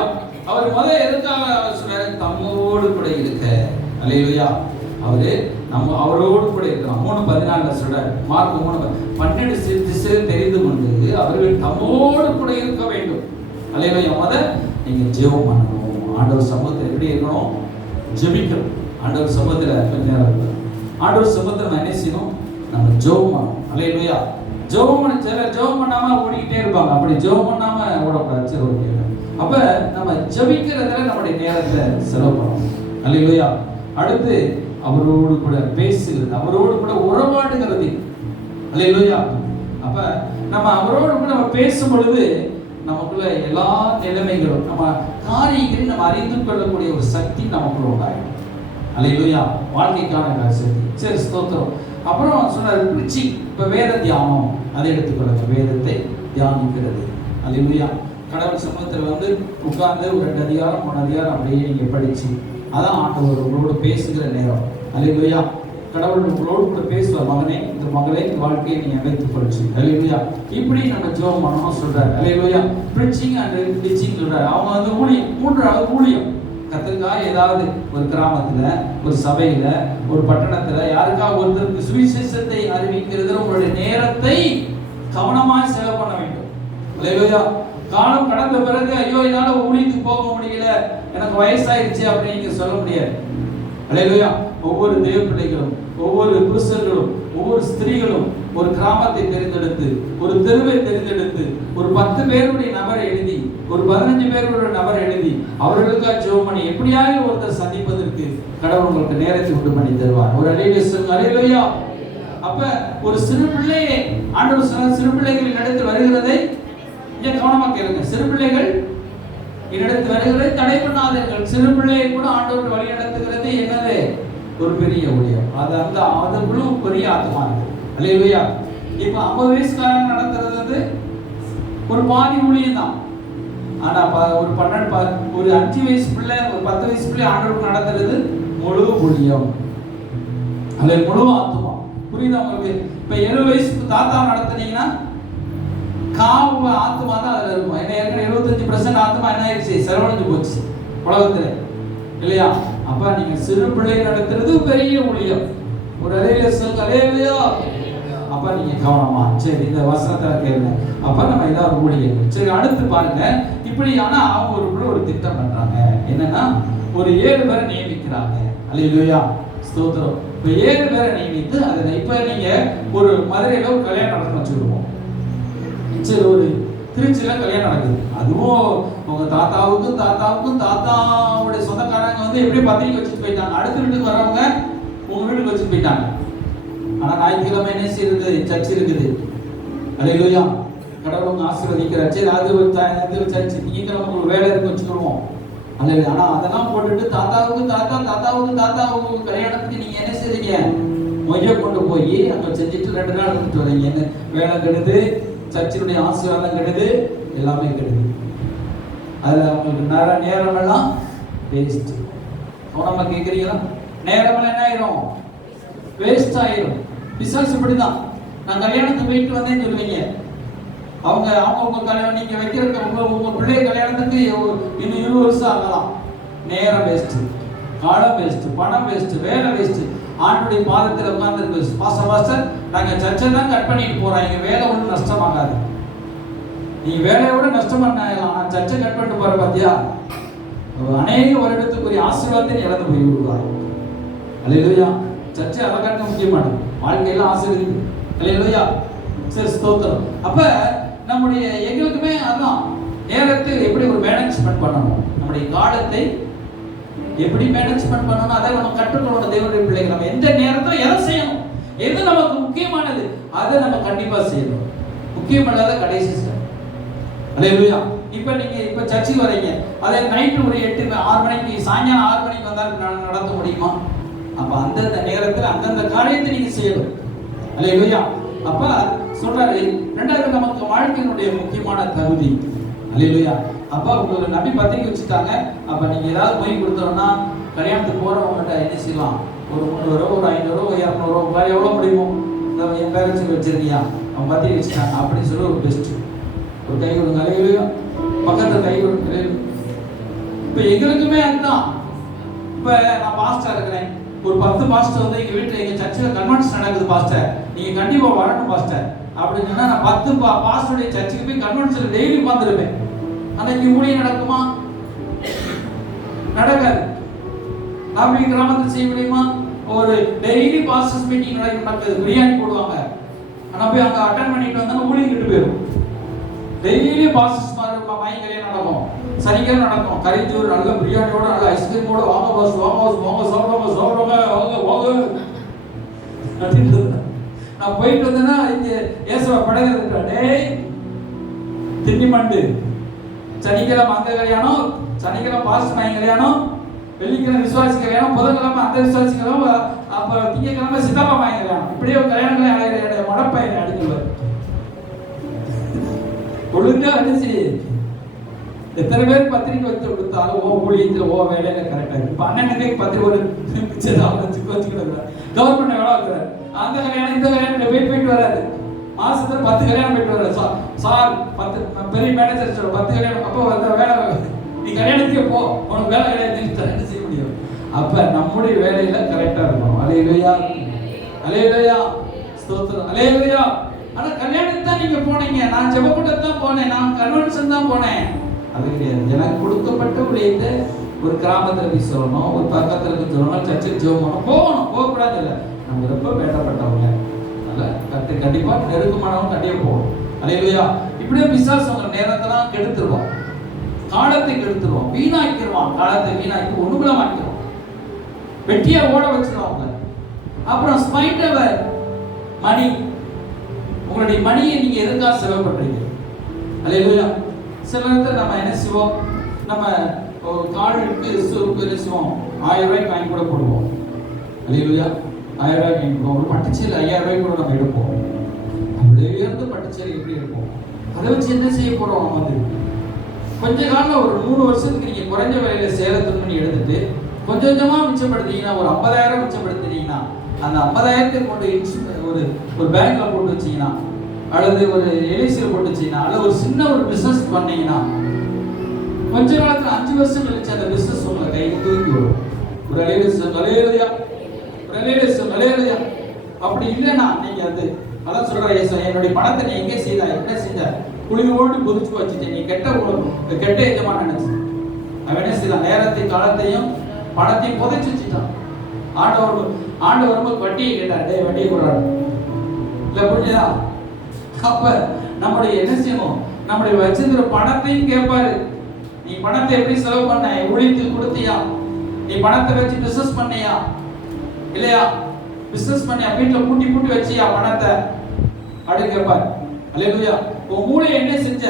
அவர் முதல்ல எதுக்காக சொன்னாரு? தம்மோடு கூட இருக்க. அல்லேலூயா. அவரு நம்ம அவரோடு கூட இருக்கிறோம். 3:14 சொல்றாரு. மார்க் 3:12 சிலர் தெரிந்து கொண்டு அவர்கள் தம்மோடு கூட இருக்க வேண்டும். அல்லேலூயா. முதல்ல நீங்க ஜெபம் பண்ணணும். ஆண்டவர் சமூகத்தில் எப்படி இருக்கணும்? ஜெபிக்கணும். ஆண்டவர் சமூகத்தில் கொஞ்ச நேரம் இருக்கணும். ஆண்டவர் சமூகத்தில் என்ன செய்யணும்? நம்ம ஜெபம் பண்ணணும். அல்லேலூயா. ஜெபம் பண்ணாம ஓடிக்கிட்டே இருப்பாங்க. அப்படி ஜெபம் பண்ணாம ஓடக்கூடாது. சரி, ஓகே. அப்ப நம்ம ஜெபிக்கிறதுல நம்முடைய நேரத்தை செலவு பண்ணணும். அல்லேலூயா. அடுத்து அவரோடு கூட பேசுகிறது, அவரோடு கூட உறவாடுகிறது. அல்லேலூயா. அப்ப நம்ம அவரோடு கூட நம்ம பேசும் பொழுது நமக்குள்ள எல்லா நிலைமைகளும் நம்ம காரியங்களை நம்ம அறிந்து கொள்ளக்கூடிய ஒரு சக்தி நமக்குள்ள உண்டாகும். அல்லேலூயா. வாழ்க்கைக்கான சக்தி. சரி, ஸ்தோத்திரம். அப்புறம் சொன்னார் preaching. இப்ப வேத தியானம் அதை எடுத்துக்கொள்ளுங்க. வேதத்தை தியானிக்கிறது. அல்லேலூயா. கடவுள் சமூகத்தில் உட்கார்ந்து ஒரு 2 அதிகாரம் 3 அதிகாரம் அப்படியே நீங்க படிச்சு, அதான் ஆண்டவர் உங்களோட பேசுகிற நேரம். அல்லேலூயா. கடவுள் உங்களோடு கூட பேசுவார். மகனே, இந்த மகளே, இந்த வாழ்க்கையை நீங்க அமைத்துக் கொள்ளுச்சு. அல்லேலூயா. இப்படி நம்ம ஜெபம் பண்ணணும் சொல்றாரு. அல்லேலூயா. preaching and teaching சொல்றாரு. அவங்க ஊழியம். 3வது ஊழியம். கர்த்தருக்காக ஏதாவது ஒரு கிராமத்துல, ஒரு சபையில, ஒரு பட்டணத்துல யாருக்காக ஒருத்தருக்கு சுவிசேஷத்தை அறிவிக்கிறதுல உங்களுடைய நேரத்தை கவனமாக செலவு பண்ண வேண்டும். அல்லேலூயா. காலம் கடந்த பிறகு ஐயோ என்னால ஊழியத்துக்கு போக முடியல, எனக்கு வயசாயிருச்சு அப்படின்னு நீங்க சொல்ல முடியாது. அல்லேலூயா. ஒவ்வொரு தேவ பிள்ளைகளும், ஒவ்வொரு புருஷர்களும், ஒவ்வொரு ஸ்திரீகளும் ஒரு கிராமத்தை தேர்ந்தெடுத்து, ஒரு தெருவை தேர்ந்தெடுத்து, ஒரு 10 பேருடைய நபரை எழுதி, ஒரு 15 பேருடைய நபரை எழுதி அவர்களுக்காக ஜெபம் பண்ணி எப்படியாவது ஒருத்தர் சந்திப்பதற்கு கடவுள் உங்களுக்கு நேரத்தை உண்டு பண்ணி தருவார். ஒரு அல்லேலூயா. அப்ப ஒரு சிறு பிள்ளையை ஆண்டவர் சொன்னார், சிறு பிள்ளைகள் நடத்தி வருகிறதை கவனமா கேளுங்க. சிறு பிள்ளைகள் என்னிடத்து வருகிறதை தடை பண்ணாதீர்கள். சிறு பிள்ளையை கூட ஆண்டவர் வழி நடத்துகிறது என்னது? ஒரு பெரிய ஊழியம். அதுக்குள்ள பெரிய ஆத்மா இருக்கு. அல்லேலூயா. இப்ப 50 வயசுக்காரங்க நடத்துறது ஒரு பாதி ஊழியம் தான். ஆனா ஒரு 5 வயசு பிள்ளை, ஒரு 10 வயசு பிள்ளை ஆண்டவருக்கு நடத்துறது முழு ஊழியம். அல்ல, முழு ஆத்மா. புரியுதா உங்களுக்கு? இப்ப 70 வயசு தாத்தா நடத்துனீங்கன்னா காவு ஆத்மா தான் அதுல இருக்கும். ஏன்னா ஏற்கனவே 75% ஆத்மா என்ன ஆயிடுச்சு? செலவழிஞ்சு போச்சு உலகத்துல. இல்லையா? அப்ப நீங்க சிறு பிள்ளை நடத்துறது பெரிய ஊழியம். ஒரு அல்லேலூயா. அப்ப நீங்க கவனமா சரி இந்த வசனத்தை கேளுங்க. அப்ப நம்ம ஏதாவது ஊழியம். சரி, அடுத்து பாருங்க. இப்படி ஆனா அவங்க ஒரு திட்டம் பண்றாங்க. என்னன்னா ஒரு 7 பேரை நியமிக்கிறாங்க. அல்லேலூயா. ஸ்தோத்திரம். இப்ப 7 பேரை நியமித்து அதை இப்ப நீங்க ஒரு மதுரையில ஒரு கல்யாணம் நடக்க வச்சுருவோம். சரி, ஒரு திருச்சியில கல்யாணம் நடக்குது. அதுவும் உங்க தாத்தாவுக்கும் தாத்தாவுடைய சொந்தக்காரங்க எப்படி பத்திரிக்கை வச்சுட்டு போயிட்டாங்க. அடுத்த வீட்டுக்கு வரவங்க உங்க வீட்டுக்கு வச்சுட்டு போயிட்டாங்க. ஆனா ஞாயிற்றுக்கிழமை என்ன செய்யுது? சர்ச் இருக்குது. அல்லேலூயா. கடவுள் உங்க ஆசீர்வதிக்கிறார். சரி, அது சர்ச் திங்கக்கிழமை ஒரு வேலை இருக்கு வச்சுக்கிடுவோம். அல்ல, ஆனா அதெல்லாம் போட்டுட்டு தாத்தாவுக்கு கல்யாணத்துக்கு நீங்க என்ன செய்றீங்க? மொய்ய கொண்டு போய் அங்க செஞ்சுட்டு 2 நாள் இருந்துட்டு வரீங்க. என்ன வேலை கெடுது, சர்ச்சினுடைய ஆசீர்வாதம் கெடுது, எல்லாமே கெடுது. அதுல உங்களுக்கு நேரம் எல்லாம் வேஸ்ட். கவனமா கேட்குறீங்களா? நேரம் என்ன ஆயிரும்? வேஸ்ட் ஆயிரும். பிசாசு இப்படிதான். நான் கல்யாணத்துக்கு போயிட்டு வந்தேன்னு சொல்லுவீங்க. அவங்க உங்க கல்யாணம் நீங்க வைக்கிற உங்க பிள்ளை கல்யாணத்துக்கு இன்னும் 20 வருஷம் ஆகலாம். நேரம் வேஸ்ட், காலம் வேஸ்ட், பணம் வேஸ்ட், வேலை வேஸ்ட். ஆண்டுடைய பாதத்தில் உட்கார்ந்து பாஸ்டர் நாங்க சர்ச்சை தான் கட் பண்ணிட்டு போறோம், எங்க வேலை ஒன்றும் நஷ்டமாகாது. நீ வேலையோட நஷ்டமா நான் சர்ச்சை கட் பண்ணிட்டு போற பாத்தியா, அநேக வருடத்துக்குரிய ஆசீர்வாதத்தை இழந்து போய் விடுவார். அல்லேலூயா. சர்ச்சை அழகாக முக்கியமானது, வாழ்க்கையில ஆசீர்வதிக்கு. அல்லேலூயா. சரி, ஸ்தோத்திரம். அப்ப நம்முடைய எங்களுக்குமே அதான் நேரத்தை எப்படி ஒரு மேனேஜ்மெண்ட் பண்ணணும், நம்முடைய காலத்தை எப்படி மேனேஜ்மெண்ட் பண்ணணும், அதை நம்ம கற்றுக்கொள்ளணும். தேவனுடைய பிள்ளைகள் நம்ம எந்த நேரத்தில் எதை செய்யணும், எது நமக்கு முக்கியமானது அதை நம்ம கண்டிப்பா செய்யணும். முக்கியமல்லாத கடைசி சார். அல்லேலூயா. இப்ப நீங்க இப்ப சர்ச்சுக்கு வரீங்க, அதே நைட்டு ஒரு 8-6 மணிக்கு சாயங்காலம் 6 மணிக்கு வந்தால் நடத்த முடியுமா? அப்ப அந்தந்த நேரத்தில் அந்தந்த காரியத்தை நீங்க செய்யணும். அல்லேலூயா. அப்ப சொல்றாரு, ரெண்டாவது நமக்கு வாழ்க்கையினுடைய முக்கியமான தகுதி. அல்லேலூயா. அப்ப உங்களுக்கு நபி பத்திரிக்கை வச்சுட்டாங்க. அப்ப நீங்க ஏதாவது போய் கொடுத்தோம்னா கல்யாணத்துக்கு போறவங்ககிட்ட என்ன செய்யலாம், ஒரு 300 ஒரு 500 200 உங்களால் எவ்வளவு முடியுமோ, என் பேரண்ட்ஸ் வச்சிருக்கியா அவன் பத்திரிக்கை வச்சுட்டாங்க அப்படின்னு சொல்லி ஒரு பெஸ்ட் ஒரு கை கொடுங்க. அல்லேலூயா. பக்கத்துல கை கொடுங்க. இப்ப எங்களுக்குமே அதுதான். இப்ப நான் பாஸ்டர் இருக்கிறேன், ஒரு 10 பாஸ்டர் வந்து எங்க வீட்டுல எங்க சர்ச்சில் கன்வென்ஷன் நடக்குது பாஸ்டர், நீங்க கண்டிப்பா வரணும் பாஸ்டர் அப்படின்னு சொன்னா, நான் 10 பாஸ்டருடைய சர்ச்சுக்கு போய் கன்வென்ஷன் டெய்லி உட்காந்துருப்பேன். அன்னைக்கு ஊழியம் நடக்குமா? நடக்காது. நாம கிராமத்தில் செய்ய முடியுமா? ஒரு டெய்லி பாஸ்டர்ஸ் மீட்டிங் நடக்குது, பிரியாணி போடுவாங்க, ஆனா போய் அங்க அட்டெண்ட் பண்ணிட்டு வந்தா ஊழியம் கிட்டு போயிடும். டெய்லி பாஸ்டர்ஸ் மயங்கலே நடக்கும், சனிக்கிழமை நடக்கும், கறிச்சோறு நல்ல பிரியாணியோட நல்ல ஐஸ்கிரீமோட, வாங்க பாஸ் வாங்க சாப்பிடுவாங்க வாங்க வாங்க. நான் போயிட்டு வந்தேன்னா இங்க ஏசுவா படையில டேய் திண்ணி மண்டு, சனிக்கிழமை அந்த கல்யாணம், சனிக்கிழமை பாஸ்டர் மயங்க கல்யாணம், வெள்ளிக்கிழமை விசுவாசி கல்யாணம், புதன்கிழமை அந்த விசுவாசி கல்யாணம், அப்ப திங்கக்கிழமை சித்தப்பா மயங்க கல்யாணம், இப்படியே கல்யாணங்களே அழகிற மடப்பையனை அடிக்கிறார். ஒழுங்கா அடிச்சு எத்தனை பேர் பத்திரிக்கை வச்சு கொடுத்தாலும் ஓ ஊழியத்தில் ஓ வேலையில கரெக்டா இருக்கு. இப்ப அண்ணனுக்கு பத்திரிக்கை ஒரு வச்சுக்கிட்டு கவர்மெண்ட் எவ்வளோ இருக்கிறார், அந்த கல்யாணம் இந்த கல்யாணம் போயிட்டு வராது. மாசத்துல 10 கல்யாணம் போயிட்டு வர சார் 10 பெரிய மேனேஜர் சொல்ற 10 கல்யாணம். அப்போ அந்த வேலை நீ கல்யாணத்துக்கே போ, உனக்கு வேலை கிடையாது, என்ன செய்ய முடியும்? அப்ப நம்முடைய வேலையில கரெக்டா இருக்கணும். அல்லேலூயா. அல்லேலூயா. ஸ்தோத்திரம். அல்லேலூயா. ஆனா கல்யாணத்துக்கு தான் நீங்க போனீங்க, நான் ஜெபக்கூடத்துக்கு தான் போனேன், நான் கன்வென்ஷன் தான் போனேன், அது கிடையாது. எனக்கு கொடுக்கப்பட்ட ஊழியத்தை ஒரு கிராமத்துல போய் சொல்லணும், ஒரு பக்கத்துல இருந்து சொல்லணும், சர்ச்சுக்கு ஜெபம் போகணும், போகக்கூடாது இல்லை. நம்ம ரொம்ப வேண்டப்பட்டவங்க, கண்டிப்பா நெருக்கமானவங்க கண்டிப்பா போகணும். அல்லேலூயா. இப்படியே விசுவாசம் நேரத்தெல்லாம் கெடுத்துருவோம், காலத்தை கெடுத்துருவோம், வீணாக்கிடுவோம், காலத்தை வீணாக்கி ஒண்ணுக்குள்ள மாட்டிடுவோம், வெட்டியா ஓட வச்சிருவாங்க. அப்புறம் ஸ்பைண்ட் மணி, உங்களுடைய மணியை நீங்க எதுக்காக செலவு பண்றீங்க? அல்லேலூயா. சில நேரத்தில் நம்ம என்ன செய்வோம், நம்ம ஒரு காலுக்கு என்ன செய்வோம், 1000 ரூபாய்க்கு வாங்கி கூட போடுவோம். அல்லேலூயா. 1000 ரூபாய்க்கு வாங்கி போடுவோம். ஒரு பட்டுச்சேரி 5000 ரூபாய்க்கு கூட நம்ம எடுப்போம். அப்படியே இருந்து பட்டுச்சேரி எப்படி இருக்கும், அதை வச்சு என்ன செய்ய போறோம்? நம்ம வந்து கொஞ்ச காலம் ஒரு 3 வருஷத்துக்கு நீங்க குறைஞ்ச விலையில சேலத்துக்கு பண்ணி எடுத்துட்டு கொஞ்சம் கொஞ்சமா மிச்சப்படுத்தீங்கன்னா, ஒரு 50,000 மிச்சப்படுத்தினீங்கன்னா, அந்த 50,000 கொண்டு ஒரு பேங்க்ல போட்டு வச்சீங்கன்னா, அல்லது ஒரு எல்ஐசியில் போட்டு வச்சீங்கன்னா, அல்லது ஒரு சின்ன ஒரு பிசினஸ் பண்ணீங்கன்னா, கொஞ்ச காலத்துல 5 வருஷம் கழிச்சு அந்த பிசினஸ் உங்களை கைக்கு தூக்கி வரும். ஒரு அலேலுயா, ஒரு அலேலுயா. அப்படி இல்லைன்னா நீங்க அது அதான் சொல்ற, என்னுடைய பணத்தை நீ எங்கே செய்தா, என்ன செஞ்ச, குளிரோடு புதிச்சு வச்சுட்டு நீ கெட்ட எஜமான நினைச்சு அவன் என்ன செய்தான், நேரத்தையும் காலத்தையும் பணத்தையும் புதைச்சு வச்சுட்டான். ஆண்டு வரும்போது வட்டியை கேட்டார், டே வட்டியை கொடுறாரு இல்ல, புரிஞ்சுதா? அப்ப நம்முடைய என்ன செய்யணும், நம்முடைய வச்சிருக்கிற பணத்தையும் கேட்பாரு, நீ பணத்தை எப்படி செலவு பண்ண, ஊழியத்துக்கு கொடுத்தியா, நீ பணத்தை வச்சு பிசினஸ் பண்ணியா இல்லையா, பிசினஸ் பண்ணியா, வீட்டுல பூட்டி வச்சியா பணத்தை அப்படின்னு கேட்பார். அல்லேலூயா. உன் மூளையை என்ன செஞ்ச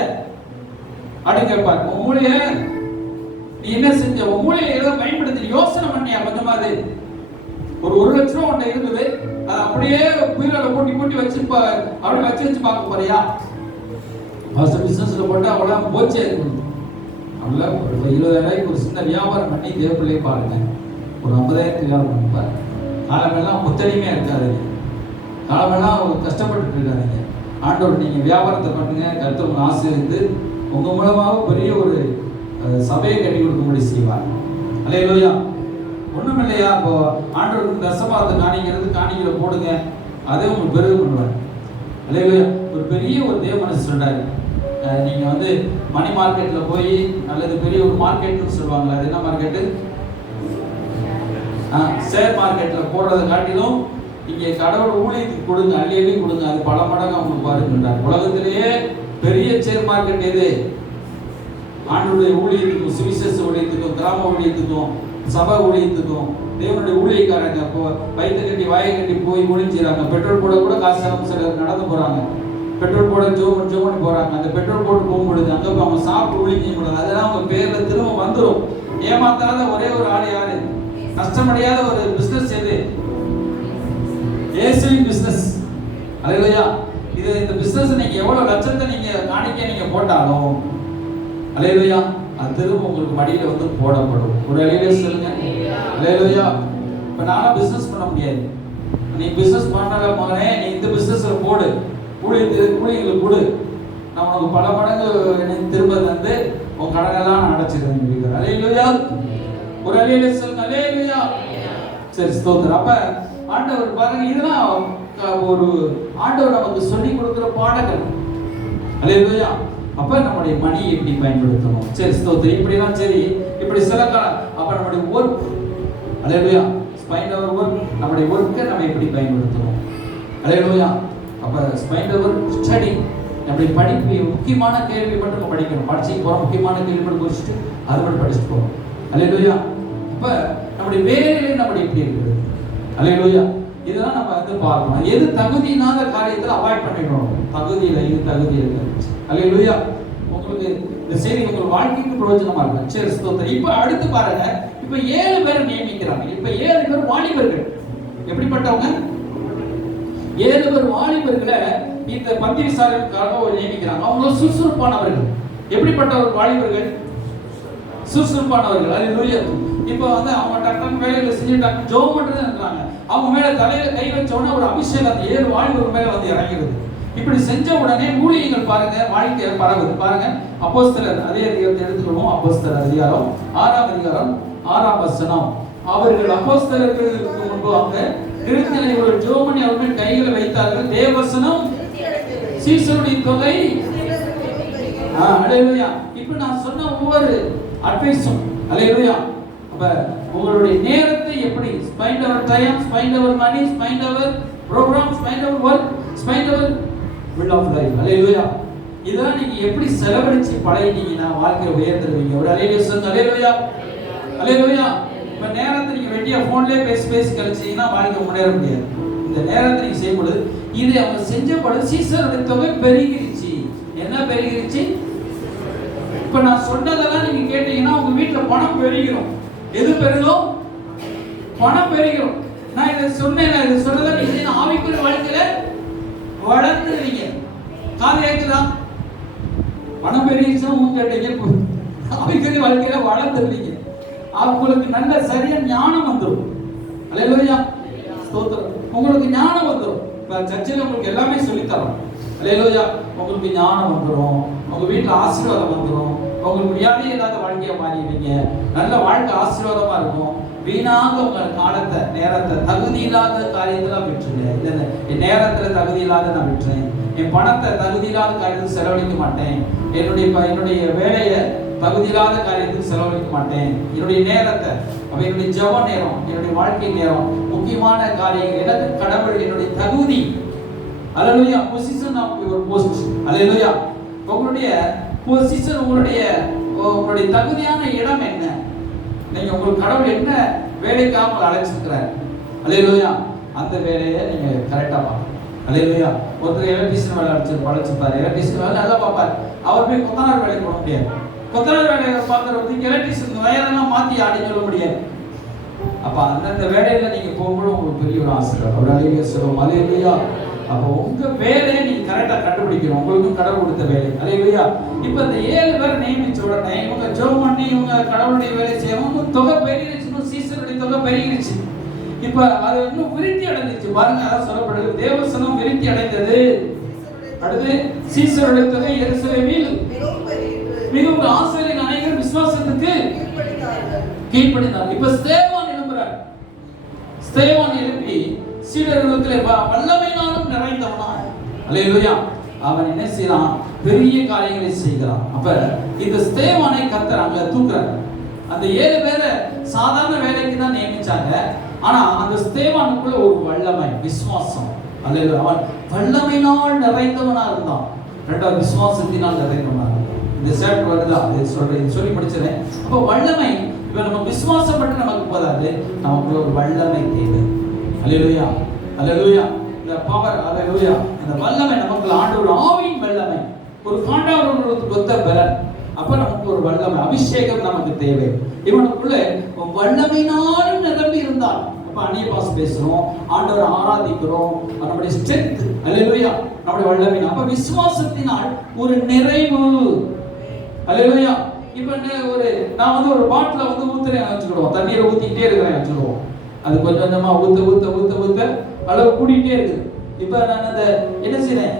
அப்படின்னு கேட்பார். உன் மூளைய நீ என்ன செஞ்ச, உன் மூளையை ஏதோ பயன்படுத்தி யோசனை பண்ணியா கொஞ்சமாவது. ஒரு 1 லட்சம் ரூபா உன்ட்ட இருக்குது, அது அப்படியே பீரோல பூட்டி வச்சு அப்படியே வச்சு பார்க்க போறியா? ஃபர்ஸ்ட் பிசினஸ்ல போட்டு அவ்வளவு போச்சே இருக்கு. அவ்வளோ ஒரு 20,000 ஒரு சின்ன வியாபாரம் பண்ணி தேவப்பிள்ளையை பாருங்க, ஒரு 50,000 வியாபாரம் பண்ணிப்பாரு. காலமெல்லாம் முத்தடிமையா இருக்காது, காலமெல்லாம் கஷ்டப்பட்டு இருக்காதீங்க. ஆண்டவர் நீங்க வியாபாரத்தை பண்ணுங்க, கர்த்தர் ஆசீர்வதித்து உங்க மூலமாக பெரிய ஒரு சபையை கட்டி கொடுக்கும்படி செய்வார். அல்லேலூயா. ஒண்ணும் இல்லையா, இப்போ ஆண்டவருக்கு தசமாவது காணிக்கிற போடுங்க, அதே உங்களுக்கு பெருகு பண்ணுவார். அல்லேலூயா. ஒரு பெரிய ஒரு தேவ மனசு சொல்றாரு, நீங்க வந்து மணி மார்க்கெட்ல போய் அல்லது பெரிய ஒரு மார்க்கெட்னு சொல்லுவாங்க, அது என்ன மார்க்கெட்டு, ஷேர் மார்க்கெட்ல போடுறதை காட்டிலும் இங்கே கடவுள் ஊழியத்துக்கு கொடுங்க, அள்ளி அள்ளி கொடுங்க, அது பல மடங்கு அவங்களுக்கு பாருங்கன்றார். உலகத்திலேயே பெரிய ஷேர் மார்க்கெட் எது? ஆண்டுடைய ஊழியத்துக்கும், சுவிசேஷ ஊழியத்துக்கும், கிராம ஊழியத்துக்கும், சபை ஊழியத்துக்கும், தேவனுடைய ஊழியக்காரங்க இப்போ வயிற்று கட்டி வாயை கட்டி போய் முடிஞ்சிடறாங்க. பெட்ரோல் போட கூட காசு இல்லாமல் சிலர் நடந்து போறாங்க. பெட்ரோல் போட ஜோமணி போறாங்க. அந்த பெட்ரோல் போட்டு போகும்பொழுது அங்கே அவங்க சாப்பிட்டு ஊழியம் செய்ய முடியாது. அதெல்லாம் அவங்க பேர்ல திரும்ப வந்துடும். ஏமாத்தாத ஒரே ஒரு ஆள் யாரு? நஷ்டமடையாத ஒரு பிசினஸ் எது? இயேசுவின் பிசினஸ். அல்லேலூயா. இந்த பிசினஸ் நீங்க எவ்வளவு லட்சத்தை நீங்க காணிக்க நீங்க போட்டாலும் அல்லேலூயா அது திரும்ப உங்களுக்கு மடியில வந்து போடப்படும். ஒரு அல்லேலூயா சொல்லுங்க. அல்லேலூயா. இப்ப நானா பிசினஸ் பண்ண முடியாது. நீ பிசினஸ் பண்ணல மகனே, நீ இந்த பிசினஸ்ல போடு, ஊழியர்களுக்கு கொடு, நான் உனக்கு பல மடங்கு எனக்கு திரும்ப தந்து உன் கடனெல்லாம் அடைச்சிருக்கேன். அல்லேலூயா. ஒரு அல்லேலூயா சொல்லுங்க. அல்லேலூயா. சரி, ஸ்தோத்திரம். அப்ப ஆண்டவர் பாருங்க, இதெல்லாம் ஒரு ஆண்டவர் நமக்கு சொல்லி கொடுக்கிற பாடங்கள். அல்லேலூயா. அப்ப நம்முடைய மணியை எப்படி பயன்படுத்தணும்? சரி, ஸ்தோத்திரம். இப்படிலாம் சரி, இப்படி சில காலம் அப்ப நம்முடைய ஒர்க், அல்லேலூயா, ஸ்பைண்ட் அவர் ஒர்க், நம்முடைய ஒர்க்கை நம்ம எப்படி பயன்படுத்தணும்? அல்லேலூயா. அப்ப ஸ்பைண்ட் அவர் ஸ்டடி, நம்முடைய படிப்பு முக்கியமான கேள்வி மட்டும் நம்ம படிக்கணும். படிச்சு போறோம், முக்கியமான கேள்வி மட்டும் படிச்சுட்டு அது மட்டும் படிச்சுட்டு போறோம். அல்லேலூயா. அப்ப நம்முடைய வேலையில நம்முடைய எப்படி இருக்குது? அல்லேலூயா. இதெல்லாம் நம்ம வந்து பார்க்கணும். எது தகுதி இல்லாத காரியத்தில் அவாய்ட் பண்ணிடணும். தகுதியில இது தகுதி இருக்கு. அல்லேலூயா. உங்களுக்கு இந்த செய்தி உங்கள் வாழ்க்கைக்கு பிரயோஜனமா இருக்கு. சரி, ஸ்தோத்திரம். இப்ப அடுத்து பாருங்க, இப்ப 7 பேரை நியமிக்கிறாங்க. இப்ப 7 பேர் வாலிபர்கள். எப்படிப்பட்டவங்க? 7 பேர் வாலிபர்களை இந்த பந்திவிசாரனுக்காக நியமிக்கிறாங்க. அவங்க சுறுசுறுப்பானவர்கள். எப்படிப்பட்டவர் வாலிபர்கள்? சுறுசுறுப்பானவர்கள். அல்லேலூயா. இப்ப வந்து அவங்க டக்குனு வேலையில செஞ்சு டக்குனு ஜோம் பண்றது இருக்காங்க. அவங்க மேல தலையில கை வச்ச உடனே ஒரு அபிஷேகம் அந்த 7 வாலிபர் மேல வந்து இறங்கிடுது. இப்படி செஞ்ச உடனே ஊழியங்கள் பாருங்க வாழ்க்கையில பரவுது. பாருங்க, அப்போஸ்தலர் அதே அதிகாரத்தை எடுத்துக்கொள்வோம். அப்போஸ்தலர் அதிகாரம் 6ஆம் அதிகாரம் 6ஆம் வசனம். அவர்கள் அப்போஸ்தலர்களுக்கு முன்பாக நிறுத்தின ஒரு ஜோமணி அவர்கள் கைகளை வைத்தார்கள். தேவவசனம் சீசருடைய தொகை. அல்லேலூயா. இப்ப நான் சொன்ன ஒவ்வொரு அட்வைஸும், அல்லேலூயா. அப்ப உங்களுடைய நேரத்தை எப்படி spend your time, spend your money, spend your programme, spend your work, spend your will of life. Hallelujah. இதெல்லாம் நீங்க எப்படி செலவழிச்சு பழகினீங்கன்னா வாழ்க்கையில உயர்ந்துருவீங்க. ஒரு அல்லேலூயா சொல்லுங்க. அல்லேலூயா. அல்லேலூயா. இப்ப நேரத்தை நீங்க வெட்டியா போன்லயே பேசி கழிச்சீங்கன்னா வாழ்க்கை முன்னேற முடியாது. இந்த நேரத்தை நீங்க செய்யும்போது இது அவங்க செஞ்சபோது சீசருடைய தொகை பெருகிருச்சு. என்ன பெருகிருச்சு? இப்ப நான் சொன்னதெல்லாம் நீங்க கேட்டீங்கன்னா உங்க வீட்டுல பணம் பெருகிரும். எது பெருகும்? பணம் பெருகிரும். நான் இதை சொன்னேன், நான் இதை சொன்னதை நீங்க ஆவிக்குரிய வாழ்க்கையில வளர்ந்துருவீங்க. காது கேக்குதா? பணம் பெருகிச்சுன்னா உங்க கேட்டீங்க, ஆவிக்குரிய வாழ்க்கையில வளர்ந்துருவீங்க. உங்களுக்கு நல்ல சரியான ஞானம் வந்துடும். அல்லேலூயா. ஸ்தோத்திரம். உங்களுக்கு ஞானம் வந்துடும். இப்ப சர்ச்சில் உங்களுக்கு எல்லாமே சொல்லித்தரோம். அல்லேலூயா. உங்களுக்கு ஞானம் வந்துடும். உங்க வீட்டுல ஆசீர்வாதம் வந்துடும். உங்களுக்கு வியாதி இல்லாத வாழ்க்கையை மாறிடுவீங்க. நல்ல வாழ்க்கை ஆசீர்வாதமா இருக்கும். வீணாக உங்கள் காலத்தை, நேரத்தை தகுதி இல்லாத காரியத்தெல்லாம் விட்டுருங்க. என் நேரத்துல தகுதி இல்லாத நான் விட்டுறேன். என் பணத்தை தகுதி இல்லாத காரியத்துக்கு செலவழிக்க மாட்டேன். என்னுடைய வேலையை தகுதி இல்லாத காரியத்துக்கு செலவழிக்க மாட்டேன். என்னுடைய நேரத்தை, என்னுடைய ஜெப நேரம், என்னுடைய வாழ்க்கை நேரம், முக்கியமான காரியங்கள், எனக்கு கடவுள் என்னுடைய தகுதி. Hallelujah. Position of your post. Hallelujah. உங்களுடைய பொசிஷன், உங்களுடைய தகுதியான இடம் என்ன? நீங்க உங்களுக்கு கடவுள் என்ன வேலைக்காக உங்களை அழைச்சிருக்கிறார்? அல்லேலூயா. அந்த வேலையை நீங்க கரெக்டா பார்க்கணும். அல்லேலூயா. ஒருத்தர் எலக்ட்ரிஷியன் வேலை அழைச்சிருப்பாரு. எலக்ட்ரிஷியன் வேலை நல்லா பார்ப்பார். அவர் போய் கொத்தனார் வேலைக்கு போட முடியாது. கொத்தனார் வேலையை பார்க்கறதுக்கு எலக்ட்ரிஷியன் வயரெல்லாம் மாற்றி ஆடி சொல்ல முடியாது. அப்ப அந்தந்த வேலையில நீங்க போகும்போது உங்களுக்கு பெரிய ஒரு ஆசீர்வாதம். ஒரு அல்லேலூயா சொல்லுவோம். அல்லேலூயா. அப்போ உங்க வேலையை நீங்க கரெக்டா கண்டுபிடிக்கணும். உங்களுக்கு கடவுள் கொடுத்த வேலை. அல்லேலூயா. இப்ப இந்த 7 பேர் நியமிச்ச உடனே இவங்க ஜெபம் பண்ணி இவங்க கடவுளுடைய வேலை செய்யவும் தொகை பெருகிருச்சு. சீசருடைய தொகை பெருகிருச்சு. இப்ப அது இன்னும் விருத்தி அடைஞ்சிச்சு. பாருங்க, அதான் சொல்லப்படுது. தேவசனம் விருத்தி அடைந்தது. அடுத்து சீசருடைய தொகை எருசலேமில் மிகவும் ஆசிரியர் அனைவரும் விசுவாசத்துக்கு கீழ்ப்படிந்தார். இப்ப ஸ்தேவான் எழும்புறார். ஸ்தேவான் எழுப்பி சீடர்களுக்கு வல்லமையினாலும் நிறைந்தவனா. அல்லேலூயா. அவன் என்ன செய்யறான்? பெரிய காரியங்களை செய்கிறான். அப்ப இந்த ஸ்தேவானை கர்த்தர் அங்க தூக்குறார். அந்த 7 பேரை சாதாரண வேலைக்கு தான் நியமிச்சாங்க. ஆனா அந்த ஸ்தேவானுக்குள்ள ஒரு வல்லமை, விசுவாசம். அல்லது அவன் வல்லமையினால் நிறைந்தவனா இருந்தான். 2வது விசுவாசத்தினால் நிறைந்தவனா இருந்தான். இந்த சேர்ட் வருதா? அது சொல்றேன், சொல்லி முடிச்சிடறேன். அப்போ வல்லமை, இப்ப நம்ம விசுவாசம் மட்டும் நமக்கு போதாது, நமக்கு ஒரு வல்லமை தேவை. அல்லேலூயா, அல்லேலூயா. இந்த பவர், அல்லேலூயா, அந்த வல்லமை நமக்கு ஆண்டவர் ஆவியின் வல்லமை, ஒரு காண்டாவர்களுக்கு ஒத்த பலன். அப்ப நமக்கு ஒரு வல்லமை, அபிஷேகம் நமக்கு தேவை. இவனுக்குள்ள வல்லமையினாலும் நிரம்பி இருந்தான். அப்ப அந்நிய பாஷை பேசுறோம், ஆண்டவரை ஆராதிக்கிறோம், நம்முடைய ஸ்ட்ரென்த், அல்லேலூயா, நம்முடைய வல்லமை. அப்ப விசுவாசத்தினால் ஒரு நிறைவு, அல்லேலூயா. இப்ப ஒரு நான் ஒரு பாட்டில ஊத்துறேன் வச்சுக்கிடுவோம், தண்ணீரை ஊத்திக்கிட்டே இருக்கிறேன் வச்சுக்கிடுவோம். அது கொஞ்சம் கொஞ்சமா ஊத்த ஊத்த ஊத்த ஊத்த அளவு கூடிட்டே இருக்குது. இப்ப நான் அந்த என்ன செய்றேன்,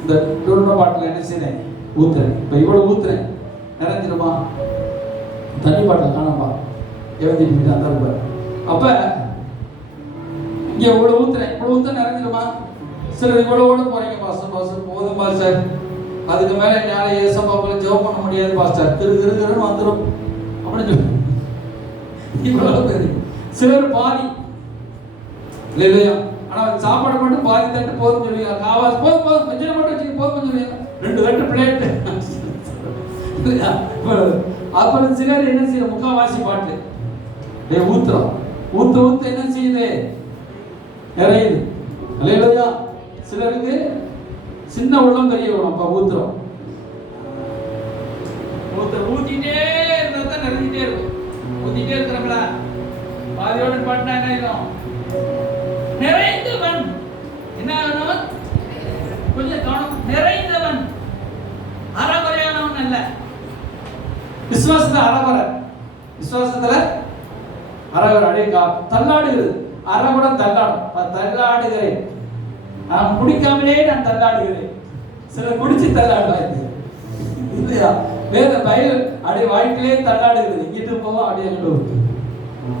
இந்த டொர்னோ பாட்டில் என்ன செய்றேன், ஊத்துறேன். இப்ப இவ்வளவு ஊத்துறேன், நிறைஞ்சிருமா? தண்ணி பாட்டில் காணப்பா எழுதிட்டு அந்த இருப்பார். அப்ப இங்க இவ்வளவு ஊத்துறேன், இவ்வளவு ஊத்த நிறைஞ்சிருமா? சிலர் இவ்வளவோட போறீங்க, பாஸ்டர் பாஸ்டர் போதும் பாஸ்டர், அதுக்கு மேல என்னால ஏசப்பாவுல ஜெபம் பண்ண முடியாது பாஸ்டர், கிருன்னு வந்துடும் அப்படின்னு சொல்லி இவ்வளவு பேரு. சிலர் பாதி இல்லையா, ஆனா சாப்பாடு மட்டும் பாதி தட்டு போதும் சொல்லுவீங்க, காவாஸ் போதும் போதும், வெஜிடபிள் மட்டும் வச்சு போதும் சொல்லுவீங்க, 2 தட்டு பிளேட். அப்புறம் சிலர் என்ன செய்ய, முக்காவாசி பாட்டு ஊத்துறோம், ஊத்த ஊத்த என்ன செய்யுது, நிறையுது. இல்லையா, சிலருக்கு சின்ன உள்ளம் பெரிய உள்ளம். அப்ப ஊத்துறோம், ஊத்திட்டே இருந்தா நிறைஞ்சிட்டே இருக்கும். ஊத்திட்டே இருக்கிறப்பல பாதியோட பாட்டினா என்ன ஆயிடும், நிறைந்தவன். என்ன ஆகணும், கொஞ்சம் கவனம், நிறைந்தவன், அறகுறையானவன் அல்ல. விசுவாசத்துல அறகுறை, விசுவாசத்துல அறகுறை, அப்படியே தள்ளாடுகிறது. அறகுடம் தள்ளாடும், தள்ளாடுகிறேன், நான் குடிக்காமலே நான் தள்ளாடுகிறேன். சில குடிச்சு தள்ளாடுவாங்க இல்லையா, வேற பயில் அப்படியே வாழ்க்கையிலே தள்ளாடுகிறது. இங்கிட்டு போவோம், அப்படியே அங்கே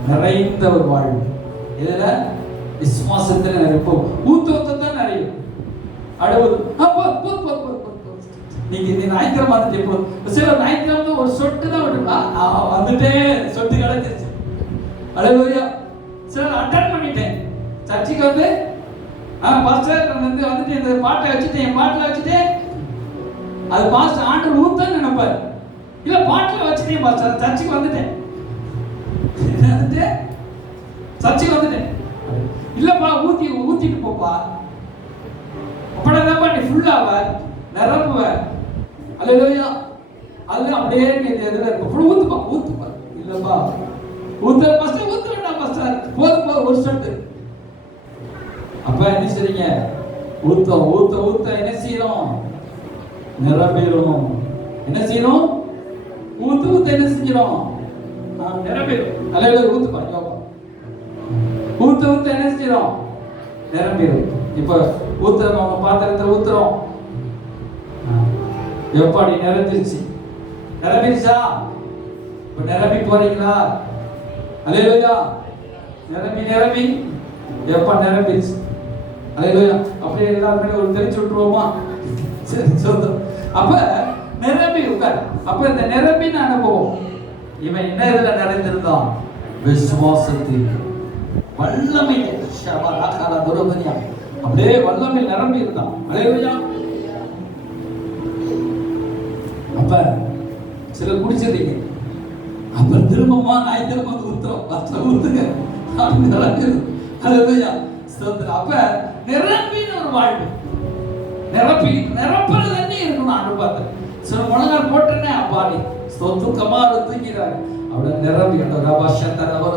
நிறைந்த ஒரு வாழ்வு. இதுல விசுவாசத்துல நிறைப்போம், ஊத்த ஊத்தான் நிறையும். அடுவது நீங்க இந்த ஞாயிற்றுக்கிழமை வந்துட்டு, சில ஞாயிற்றுக்கிழமை ஒரு சொட்டு தான் விட்டுங்களா, வந்துட்டேன், சொட்டு கிடைச்சிருச்சு. அல்லேலூயா. சிலர் அட்டன் பண்ணிட்டேன், சர்ச்சுக்கு பாஸ்டர் வந்துட்டு இந்த பாட்டை வச்சுட்டேன், என் பாட்டில் வச்சுட்டேன், அது பாஸ்டர் ஆண்டவர் ஊத்தன்னு நினைப்பார். இல்ல பாட்டில் வச்சுட்டேன் பாஸ்டர், சர்ச்சுக்கு வந்துட்டேன், சர்ச்சுக்கு வந்துட்டேன். இல்லப்பா ஊத்திட்டு போப்பா, அப்படிதான் நீ ஃபுல்லாவ நிரப்புவ. அல்லேலூயா. அதுல அப்படியே நீ எதுல இருக்க, ஊத்துப்பா. இல்லப்பா ஊத்த பாஸ்டர், ஊத்த வேண்டாம் பாஸ்டர், போதும் ஒரு சொட்டு. அப்ப என்ன செய்றீங்க, ஊத்த ஊத்த ஊத்த என்ன செய்யணும், நிரம்பிடும். என்ன செய்யணும், ஊத்த ஊத்த என்ன செஞ்சிடும், நிரம்பிடும். அல்லேலூயா. ஊத்துப்பா, ஊத்த ஊத்த என்ன செஞ்சிடும், நிரம்பிடும். இப்ப ஊத்துறோம், அவங்க பாத்திரத்தை ஊத்துறோம், எப்படி நிரம்பிருச்சு, நிரம்பிருச்சா? இப்ப நிரம்பி போறீங்களா? அல்லேலூயா. நிரம்பி எப்ப நிரம்பிருச்சு. அல்லேலூயா. அப்படியே எல்லாருமே ஒரு தெரிச்சு விட்டுருவோமா? சரி, சொல்றோம். அப்ப நிரம்பி உட்கார். அப்ப இந்த நிரம்பின அனுபவம், இவன் என்ன இதுல நிறைந்திருந்தான், விசுவாசத்தில் வல்லமை, அப்படியே வல்லமை நிரம்பி இருந்தான். அல்லேலூயா. அப்ப சில குடிச்சிருக்கீங்க, அப்ப திரும்பமா ஞாயிற்றுக்கிழமை ஊத்துறோம், ஊத்துங்க. அப்ப நிரம்பின ஒரு வாழ்வு, நிரப்பது தண்ணி இருக்கணும். ஆண்டு பார்த்து சில முழங்கால் போட்டேன்னே அப்பாடி தூக்கமாக தூங்கிறாரு. அவட நிரம்பி ரபா சந்தர ரபா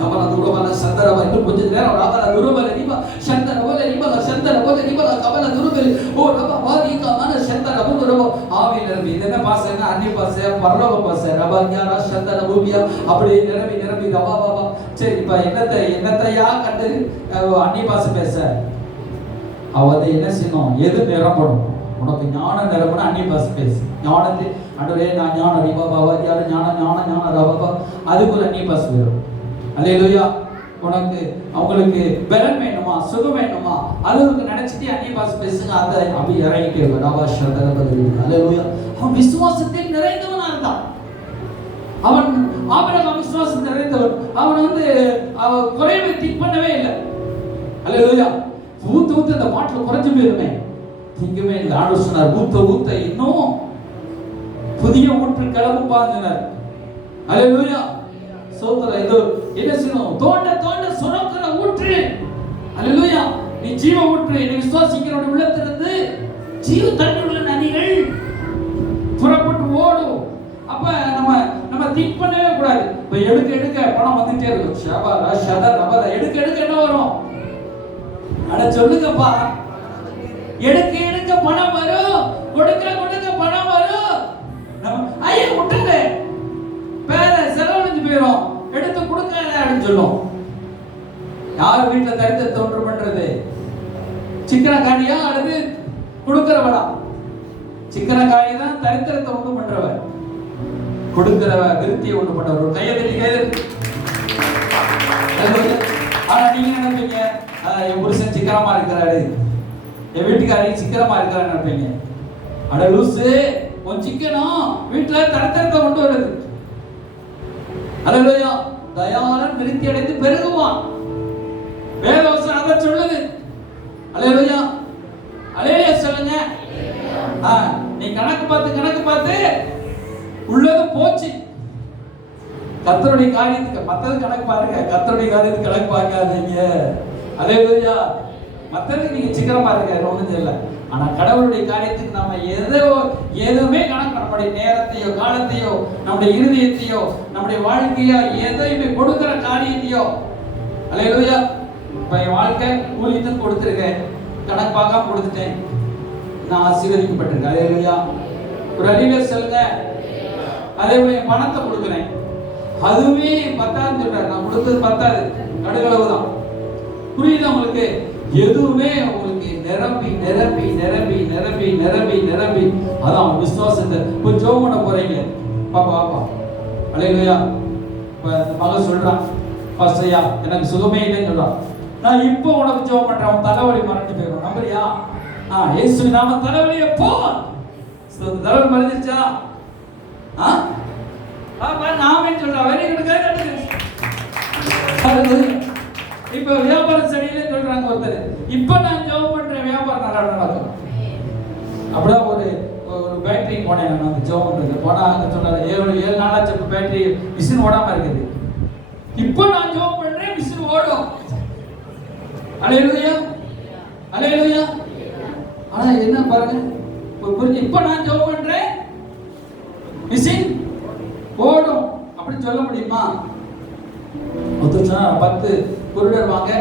கமல துரபல சந்தர இன்னும் கொஞ்ச நேரம் ரபா துரபல ரிபா சந்தர போல ரிபா சந்தர போல ரிபா கமல துரபல ஓ ரபா வாதி கமல சந்தர போல ரபா ஆவி நிரம்பி. என்ன பாசை, என்ன அன்னி பாசை, பரலோக பாசை, ரபா ஞான சந்தர பூமியா, அப்படியே நிரம்பி ரபா பாபா. சரி, இப்ப என்னத்தையா கண்டு அன்னி பாசை பேச அவ என்ன செய்யணும், எது நிரம்பணும், உனக்கு ஞானம் நிரம்பணும், அன்னி பாசை பேசு. ஞானத்தை அண்டரே நான் ஞான ரிபா பாபா யாரு ஞான ரபா, அதுக்கு ஒரு அன்னி பாசை வரும். அல்லேலூயா. உனக்கு அவங்களுக்கு பலன் வேணுமா, சுகம் வேணுமா, அளவுக்கு நினைச்சிட்டு அந்நிய பாஷை பேசுங்க. அதை அப்படி இறங்கிட்டே அல்லேலூயா. அவன் விசுவாசத்தில் நிறைந்தவனா இருந்தான். அவன் ஆபிரகாம் விசுவாசத்தில் நிறைந்தவன். அவன் குறைவை திங்க் பண்ணவே இல்லை. அல்லேலூயா. ஊத்த அந்த பாட்டில் குறைஞ்சு போயிருமே திங்கவே இல்லை. ஆண்டவர் சொன்னார், ஊத்த இன்னும் புதிய ஊற்று கிளம்பு பாருங்க. அல்லேலூயா. சோதரா இது என்ன செய்யணும்? தோண்ட சுரக்கிற ஊற்று. அல்லேலூயா. நீ ஜீவ ஊற்று. நீ விசுவாசிக்கிறவனுடைய உள்ளத்திலிருந்து ஜீவ தண்ணீருள்ள நதிகள் புறப்பட்டு ஓடும். அப்ப நம்ம திங்க் பண்ணவே கூடாது. இப்ப எடுக்க பணம் வந்துட்டே இருக்கும். ஷபா ஷதா ரபா எடுக்க என்ன வரும்? அட சொல்லுங்கப்பா. எடுக்க பணம் வரும். கொடுக்க பணம் வரும். ஐயா விட்டுங்க, பேர செலவழிஞ்சு போயிடும். எடுத்து கொடுக்காத அப்படின்னு சொல்லும். யார் வீட்டுல தரித்திரத்தை ஒன்று பண்றது? சிக்கனக்காரியா அல்லது கொடுக்கிறவனா? சிக்கனக்காரி தான் தரித்திரத்தை ஒன்று பண்றவர். கொடுக்கிறவ விருத்தியை ஒன்று பண்றவர். கையெழுத்து. ஆனா நீங்க நினைப்பீங்க, என் புருஷன் சிக்கனமா இருக்கிறாரு, என் வீட்டுக்காரி சிக்கனமா இருக்கிறான்னு நினைப்பீங்க. அட லூசு, உன் சிக்கனம் வீட்டுல தரத்தரத்தை கொண்டு வருது. அல்லேலூயா. தயாளன் விருத்தி அடைந்து பெருகுவான். வேதவசனம் அதை சொல்லுது. அல்லேலூயா. அல்லேலூயா சொல்லுங்க. நீ கணக்கு பார்த்து உள்ளது போச்சு. கர்த்தருடைய காரியத்துக்கு மத்தது கணக்கு பாருங்க, கர்த்தருடைய காரியத்துக்கு கணக்கு பார்க்காதீங்க. அல்லேலூயா. மத்தது நீங்க சிக்கனமா இருக்க ஒண்ணும் இல்லை. ஆனா கடவுளுடைய காரியத்துக்கு நம்ம எதுவுமே கணக்கு, நம்முடைய நேரத்தையோ காலத்தையோ நம்முடைய இருதயத்தையோ நம்முடைய வாழ்க்கையோ எதையுமே கொடுக்கிற காரியத்தையோ. அல்லேலூயா. இப்ப என் வாழ்க்கை கூலின்னு கொடுத்துருக்கேன், கணக்கு பார்க்காம கொடுத்துட்டேன், நான் ஆசீர்வதிக்கப்பட்டிருக்கேன். அல்லேலூயா. ஒரு அழிவே சொல்லுங்க. அதே போல என் பணத்தை கொடுக்குறேன், அதுவே பத்தாதுன்னு சொல்றாரு. நான் கொடுத்தது பத்தாது, நடுகளவு தான். புரியுது உங்களுக்கு? எதுவுமே உங்களுக்கு நிரம்பி நிரம்பி நிரம்பி நிரம்பி நிரம்பி நிரம்பி அதான் விசுவாசத்தை. போய் ஜெபம் பண்ண போறீங்க, பாப்பா. அல்லேலூயா. மகன் சொல்றான், பாஸ்டர்யா எனக்கு சுகமே இல்லைன்னு சொல்றான். நான் இப்போ உனக்கு ஜெபம் பண்றேன், உன் தலைவலி மறைஞ்சு போயிடும். நம்புறியா? இயேசு நாம தலைவலியே போவான். தலைவலி மறைஞ்சிருச்சா? நாமே சொல்றேன். Very good. இப்ப வியாபாரம் சரியில்லை சொல்றாங்க ஒருத்தர். இப்ப நான் ஜெபம் பண்றேன், வியாபாரம் நல்லா நடக்கும். அப்படிதான் ஒரு பேட்டரி போனேன். நான் வந்து ஜெபம் பண்றது போனா அங்க சொன்னாரு, 7 நாளாச்சு பேட்டரி மிஷின் ஓடாம இருக்குது. இப்ப நான் ஜெபம் பண்றேன், மிஷின் ஓடும். அல்லேலூயா. அல்லேலூயா. ஆனா என்ன பாருங்க, இப்ப நான் ஜெபம் பண்றேன், மிஷின் ஓடும். அப்படி சொல்ல முடியுமா? 10 குருடர் வாங்க.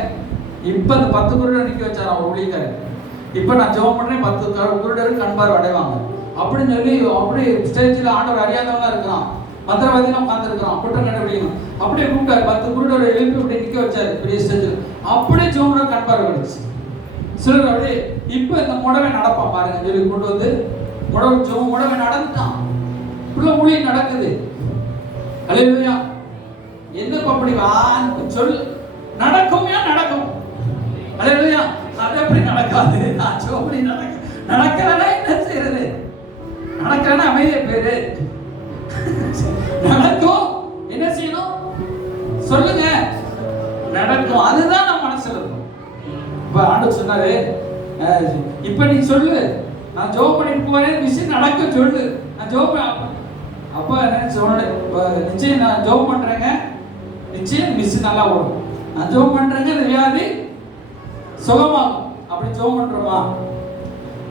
இப்ப அந்த 10 குருடர் நிக்க வச்சாரு அவர் ஊழியக்காரர். இப்ப நான் ஜெபம் பண்றேன், 10 குருடர் கண்பார்வை அடைவாங்க அப்படின்னு சொல்லி அப்படி ஸ்டேஜ்ல ஆண்டவர் அறியாதவங்களா இருக்கிறான், மந்திரவாதிலாம் உட்கார்ந்து இருக்கிறான், குற்றம் கண்டுபிடிக்கணும். அப்படியே கூப்பிட்டாரு, 10 குருடரை எழுப்பி அப்படி நிக்க வச்சாரு பெரிய ஸ்டேஜ்ல. அப்படியே ஜெபம் பண்ண கண்பார்வை கிடைச்சு. சிலர் அப்படியே இப்ப இந்த முடவை நடப்பான் பாருங்க சொல்லி கொண்டு வந்து முடவை நடந்துட்டான். உள்ள ஊழியம் நடக்குது. அல்லேலூயா. என்னப்பா அப்படி சொல்லு, நடக்கும். அல்லேலூயா. அது எப்படி நடக்காது? அப்படி நடக்கிறனா என்ன செய்யறது? நடக்கிறனா அமைதிய பேரு. நடக்கும். என்ன செய்யணும் சொல்லுங்க? நடக்கும். அதுதான் நம்ம மனசுல இருக்கும். இப்ப ஆண்டவர் சொன்னாரு, இப்ப நீ சொல்லு, நான் ஜெபம் பண்ணிட்டு போறேன், விஷயம் நடக்க சொல்லு. நான் ஜெபம் அப்ப என்ன சொன்ன, நிச்சயம் நான் ஜெபம் பண்றேங்க, நிச்சயம் மிஸ் நல்லா ஓடும். நான் ஜெபம் பண்றேங்க, இந்த வியாதி சுகமாகும். அப்படி ஜெபம் பண்றோமா?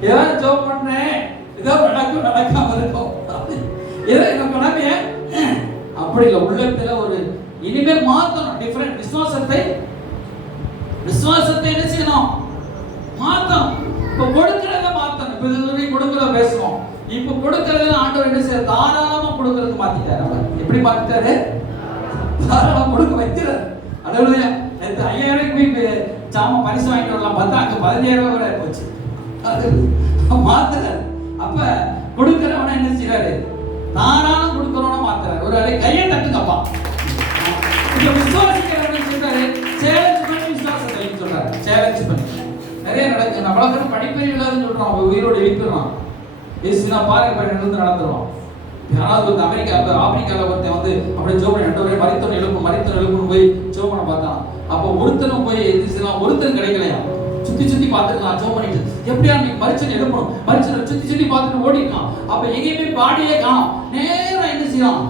ஏதாவது ஜெபம் பண்றேன், ஏதோ நடக்கும், நடக்காம இருக்கும். ஏதோ எனக்கு நடமைய அப்படி இல்லை. உள்ளத்துல ஒரு இனிமேல் மாத்தணும். டிஃபரெண்ட் விசுவாசத்தை என்ன செய்யணும்? மாத்தணும். இப்ப கொடுக்கறத மாத்தணும். இப்ப இது கொடுக்கறத பேசுவோம். இப்ப கொடுக்கறத ஆண்டவர் என்ன செய்ய தாராளமா கொடுக்கறதுக்கு மாத்திட்டாரு. எப்படி மாத்திட்டாரு? தாராளமா கொடுக்க வைக்கிறார். அல்லேலூயா. 5000 சாம பரிசு வாங்கிட்டு வரலாம் பார்த்தா அங்க 15000 வரை போச்சு. அது மாத்துறாரு. அப்ப கொடுக்கிறவன என்ன செய்யறாரு? தாராளம் கொடுக்கிறவன மாத்துறாரு. ஒரு கையை தட்டுங்கப்பா. இப்ப விசுவாசிக்கிறவன் சொல்றாரு, சேலஞ்ச் பண்ணி விசுவாசத்தை சொல்றாரு. சேலஞ்ச் பண்ணி நிறைய நடக்கு. நம்மளுக்கு படிப்பே இல்லாதன்னு சொல்றான், அவன் உயிரோடு எழுப்பிடுறான். ஏசுனா பாருங்க பண்ணிட்டு நடந்துருவான். யாராவது ஒரு ஆப்பிரிக்காவில் ஒருத்தன் வந்து அப்படியே ஜோபனை ரெண்டு மரித்தவன் எழுப்புன்னு போய் ஜோபனை பார்த்தான். அப்போ ஒருத்தனும் போய் எதிர்த்துலாம், ஒருத்தன் கிடைக்கலையா. சுத்தி பார்த்துருக்கான் ஜோ பண்ணிட்டு, எப்படியா நீ மரிச்சனை எழுப்பணும், மரிச்சனை சுத்தி பார்த்துட்டு ஓடிருக்கான். அப்ப எங்கேயுமே பாடியே காணும். நேரம் என்ன செய்யலாம்,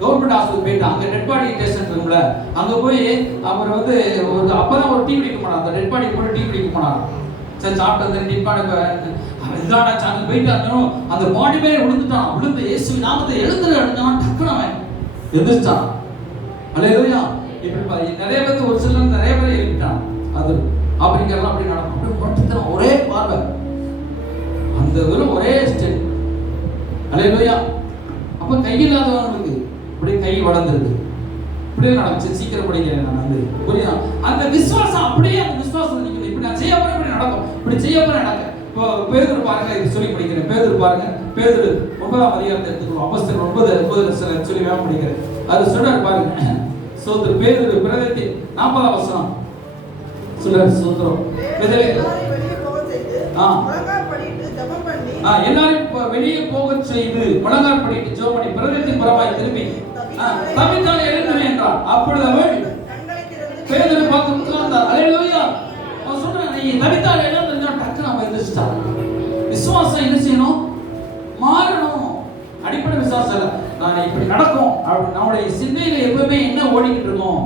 கவர்மெண்ட் ஹாஸ்பிட்டல் போயிட்டான். அங்க டெட் பாடி டெஸ்ட் இருக்கும்ல, அங்க போய் அவர் வந்து ஒரு அப்பதான் ஒரு டீ குடிக்க போனார். அந்த டெட் பாடி கூட டீ குடிக்க போனார். சரி சாப்பிட்டு அந்த டெட் பாடி இதாடா சாங்க போயிட்டு அந்த பாடி மேலே விழுந்துட்டான். விழுந்து இயேசு நாமத்தை எழுந்துரு அடிச்சான். டக்குனு அவன் எந்திரிச்சான். அல்லேலூயா. இப்படி நிறைய பேர் ஒரு சிலர் நிறைய பேர் எழுப்பிட்டான். அது ஆப்பிரிக்காலாம் அப்படி நடக்கும். அப்படியே பட்டுத்தான் ஒரே பார்வை, அந்த ஒரே ஸ்டெப். அல்லேலூயா. அப்ப கையில்லாதவங்களுக்கு இப்படி கை வளர்ந்துருக்கு. இப்படியே நடந்துச்சு. சீக்கிரம் படிக்கிறேன் நான் வந்து புரியுதா. அந்த விசுவாசம் அப்படியே, அந்த விசுவாசம் நீங்க இப்படி நான் செய்ய போறேன், இப்படி நடக்கும், இப்படி செய்ய போறேன் நடக்கும். இப்போ பேதுரு பாருங்க, இது சொல்லி படிக்கிறேன். பேதுரு பாருங்க, பேதுரு 9ஆம் அதிகாரத்தை எடுத்துக்கணும். அப்போஸ்தலர் 9 சொல்லி வேகம் படிக்கிறேன். அது சொல்றாரு பாருங்க. சோத்ரு பேதுரு பிரதேத்தி 40ஆம் வசனம் சொல்றாரு. சோத்ரம் எல்லாரும் வெளியே போக செய்து முழங்கால் படிட்டு ஜெபம் பண்ணி பிரதேசத்தின் புறமாய் திரும்பி தபித்தாள் எழுந்து என்றார். அப்பொழுது அவள் பேதுரு பார்த்து உட்கார்ந்தார். அல்லேலூயா. அவன் சொல்றான், நீ தபித்தாள் எழுந்து டக்குனு அவன் எந்திரிச்சிட்டான். விசுவாசம் என்ன செய்யணும், மாறணும். அடிப்படை விசுவாசம் இல்ல, நான் இப்படி நடக்கும் அப்படி நம்முடைய சிந்தையில எப்பவுமே என்ன ஓடிக்கிட்டு இருக்கோம்,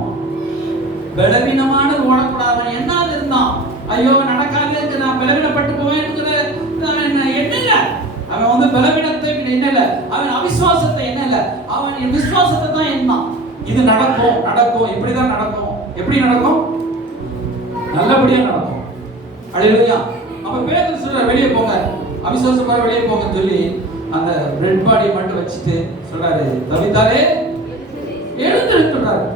பலவீனமானது ஓடக்கூடாது. என்னாது இருந்தான், ஐயோ நடக்காது, நான் பலவீனப்பட்டு போவேன்ங்கிற எண்ணல. அவன் வந்து பலவீனத்தை எண்ணல, அவன் அவிசுவாசத்தை எண்ணல, அவன் விசுவாசத்தை தான் எண்ணான். இது நடக்கும் நடக்கும், இப்படிதான் நடக்கும். எப்படி நடக்கும், நல்லபடியா நடக்கும். அல்லேலூயா. அப்ப பேதுரு சொல்றாரு, வெளியே போங்க, அவிசுவாசமா வெளியே போங்கன்னு சொல்லி அந்த ரெட் பாடி மட்டும் வச்சுட்டு சொல்றாரு, தவித்தாரே எழுந்துட்டாரு.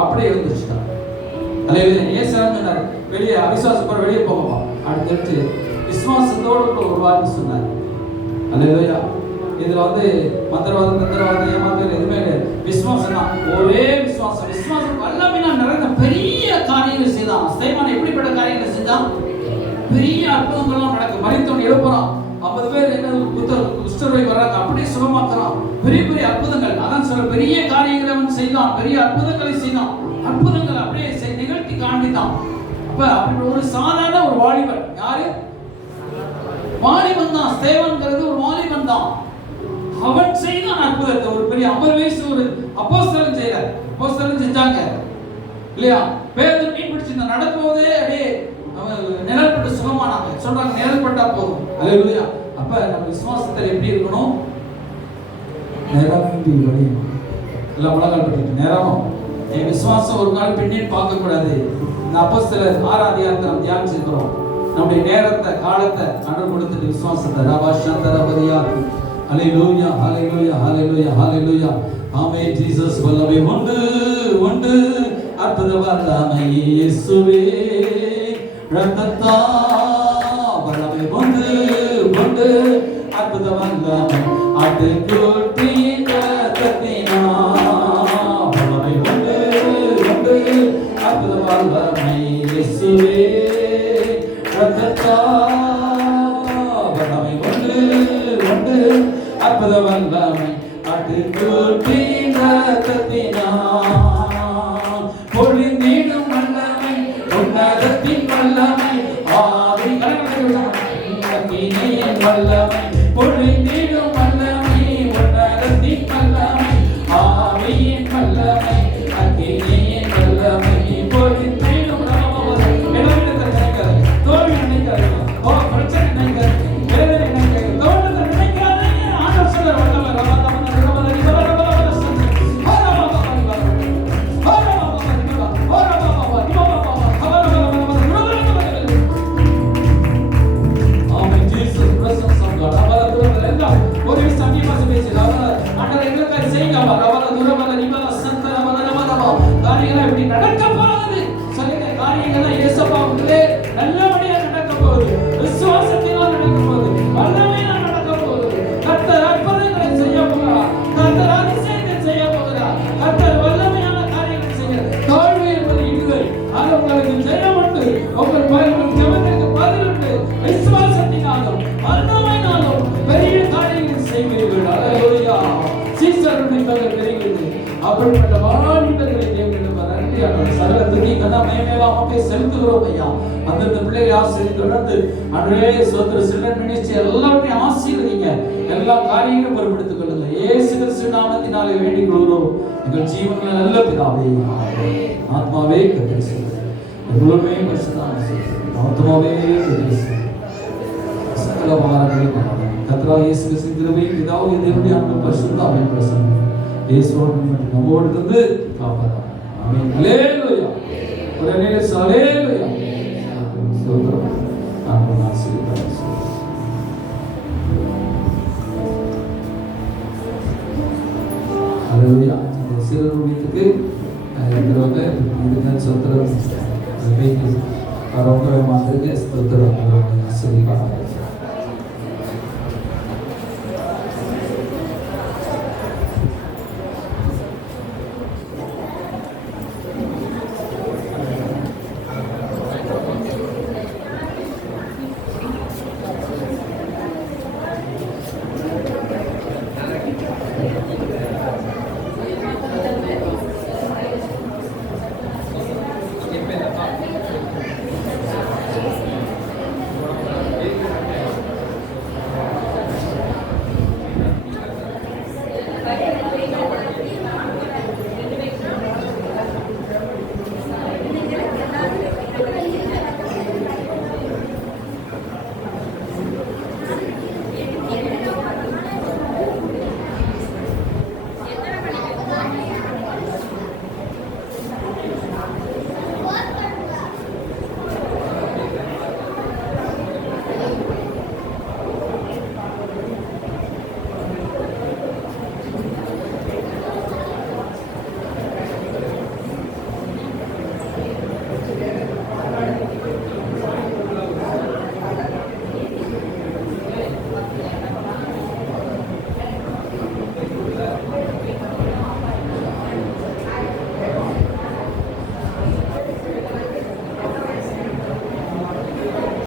அப்படியே எழுந்துட்டாரு. அல்லேலூயா. ஏசாயா சொன்னார், வெளியே அவிசுவாசமா வெளியே போங்கப்பா. அடுத்து விசுவாசத்தோடு ஒரு வார்த்தை சொன்னார். அல்லேலூயா. இதுல வந்து மந்திரவாதம் ஏமாத்தல் எதுவுமே இல்லை. விசுவாசம் தான், ஒரே விசுவாசம். விசுவாசம் வல்லமையா நிறைந்த பெரிய காரியங்கள் செய்தான். ஸ்தேவான் எப்படிப்பட்ட காரியங்கள் செஞ்சான், பெரிய அற்புதங்கள்லாம் நடக்கும். மரித்தவன் எழுப்புறான். 50 பேர் என்ன குஷ்டரோகி வர்றாங்க, அப்படியே சுகமாக்குறான். பெரிய பெரிய அற்புதங்கள். அதான் சொல்ற, பெரிய காரியங்களை அவன் செய்தான், பெரிய அற்புதங்களை செய்தான். அற்புதங்கள் அப்படியே நிகழ்த்தி காண்பித்தான். அப்ப அப்படி ஒரு சாதாரண ஒரு வாலிபன், யாரு வாலிபன் தான். ஸ்தேவான்ங்கிறது ஒரு வாலிபன் தான். அவன் செய்தான் அற்புதத்தை. ஒரு பெரிய 50 வயசு ஒரு அப்போஸ்தலன் செய்யல, அப்போஸ்தலன் செஞ்சாங்க இல்லையா. பேதுரு மீன் பிடிச்சிருந்தா நடக்கும்போதே அப்படியே நிழல்பட்டு சுகமானாங்க. சொல்றாங்க, நிழல்பட்டா போதும். அல்லேலூயா. அப்ப நம்ம விசுவாசத்தில் எப்படி இருக்கணும், நிரம்பி வழியும். எல்லாம் முழங்கால் படிட்டு நிரம்பும். என் விசுவாசம் ஒரு நாள் பின்னேன்னு பார்க்க கூடாது. இந்த அப்போஸ்தலர் 6ஆம் அதிகாரத்தை நம்ம தியானிச்சிருக்கிறோம். நம்முடைய நேரத்தை காலத்தை அனுபவம் கொடுத்துட்டு விசுவாசத்தை ரபாஷந்தரபதியா. ஹல்லேலூயா ஹல்லேலூயா ஹல்லேலூயா ஹல்லேலூயா. ஆமென். ஜீசஸ் வல்லமை உண்டு உண்டு, அற்புத வல்லமை இயேசுவே. ரத்தத்தா வல்லமை உண்டு உண்டு, அற்புத வல்லமை ஆட்டுக்குட்டியின் ரத்தத்தினால். வல்லமை உண்டு உண்டு, அற்புத வல்லமை இயேசுவே. ரத்தத்தா வல்லமை உண்டு உண்டு, அற்புத வல்லமை ஆட்டுக்குட்டியின் ரத்தத்தினால். பொழிந்திடும் வல்லமை, உன்னதத்தின் வல்லமை, ஆவியின் வல்லமை. பொழிந்திடும் வல்லமை, உன்னதத்தின் வல்லமை, ஆவியின் வல்லமை, அக்கினியின் வல்லமை. பொழிந்திடும் தோல்வி நினைக்காது, பிரச்சனை நினைக்காது, வேதனை நினைக்காது, தோல்வி நினைக்காது. ஆண்டவர் சொல்ற வல்லமை. Amen. Jesus, presence of God. அப்படிப்பட்ட வாலிபர்களை தேவனிடம் நன்றி ஆண்டவரே. சகல துதி கன மகிமையெல்லாம் உமக்கே செலுத்துகிறோம் ஐயா. அந்தந்த பிள்ளைகளை ஆசீர்வதித்து தொடர்ந்து ஆண்டவரே சோத்திர சில்ட்ரன் மினிஸ்ட்ரி எல்லாத்தையும் ஆசீர்வதிங்க. எல்லா காரியங்களும் பொறுப்பெடுத்துக் கொள்ளுங்க. இயேசு கிறிஸ்து நாமத்தினாலே வேண்டிக் கொள்கிறோம் எங்கள் ஜீவனுள்ள நல்ல பிதாவே. ஆத்மாவே கர்த்தரை சேவி. எங்களுமே பரிசுத்தமான ஆத்மாவே கர்த்தரை சேவி. சகல பாரங்களையும் கர்த்தராகிய இயேசு கிறிஸ்துவின் கிருபை பிதாவாகிய தேவனுடைய அன்பு பரிசுத்த ஆவியின் பிரசன்னம் இயேசுவோடு நம்மோடு இருந்து காப்பாராக. ஆமென். ஹல்லேலூயா. உடனே ஹல்லேலூயா. ஸ்தோத்திரம். ஆமென். ஆசீர்வாதம். ஹல்லேலூயா. இந்த சிறு வீட்டுக்கு இருக்கிறவங்க இதுங்க ஸ்தோத்திரம். வீட்டுக்கு வரவங்க மாதிரி ஸ்தோத்திரம். ஆசீர்வாதம்.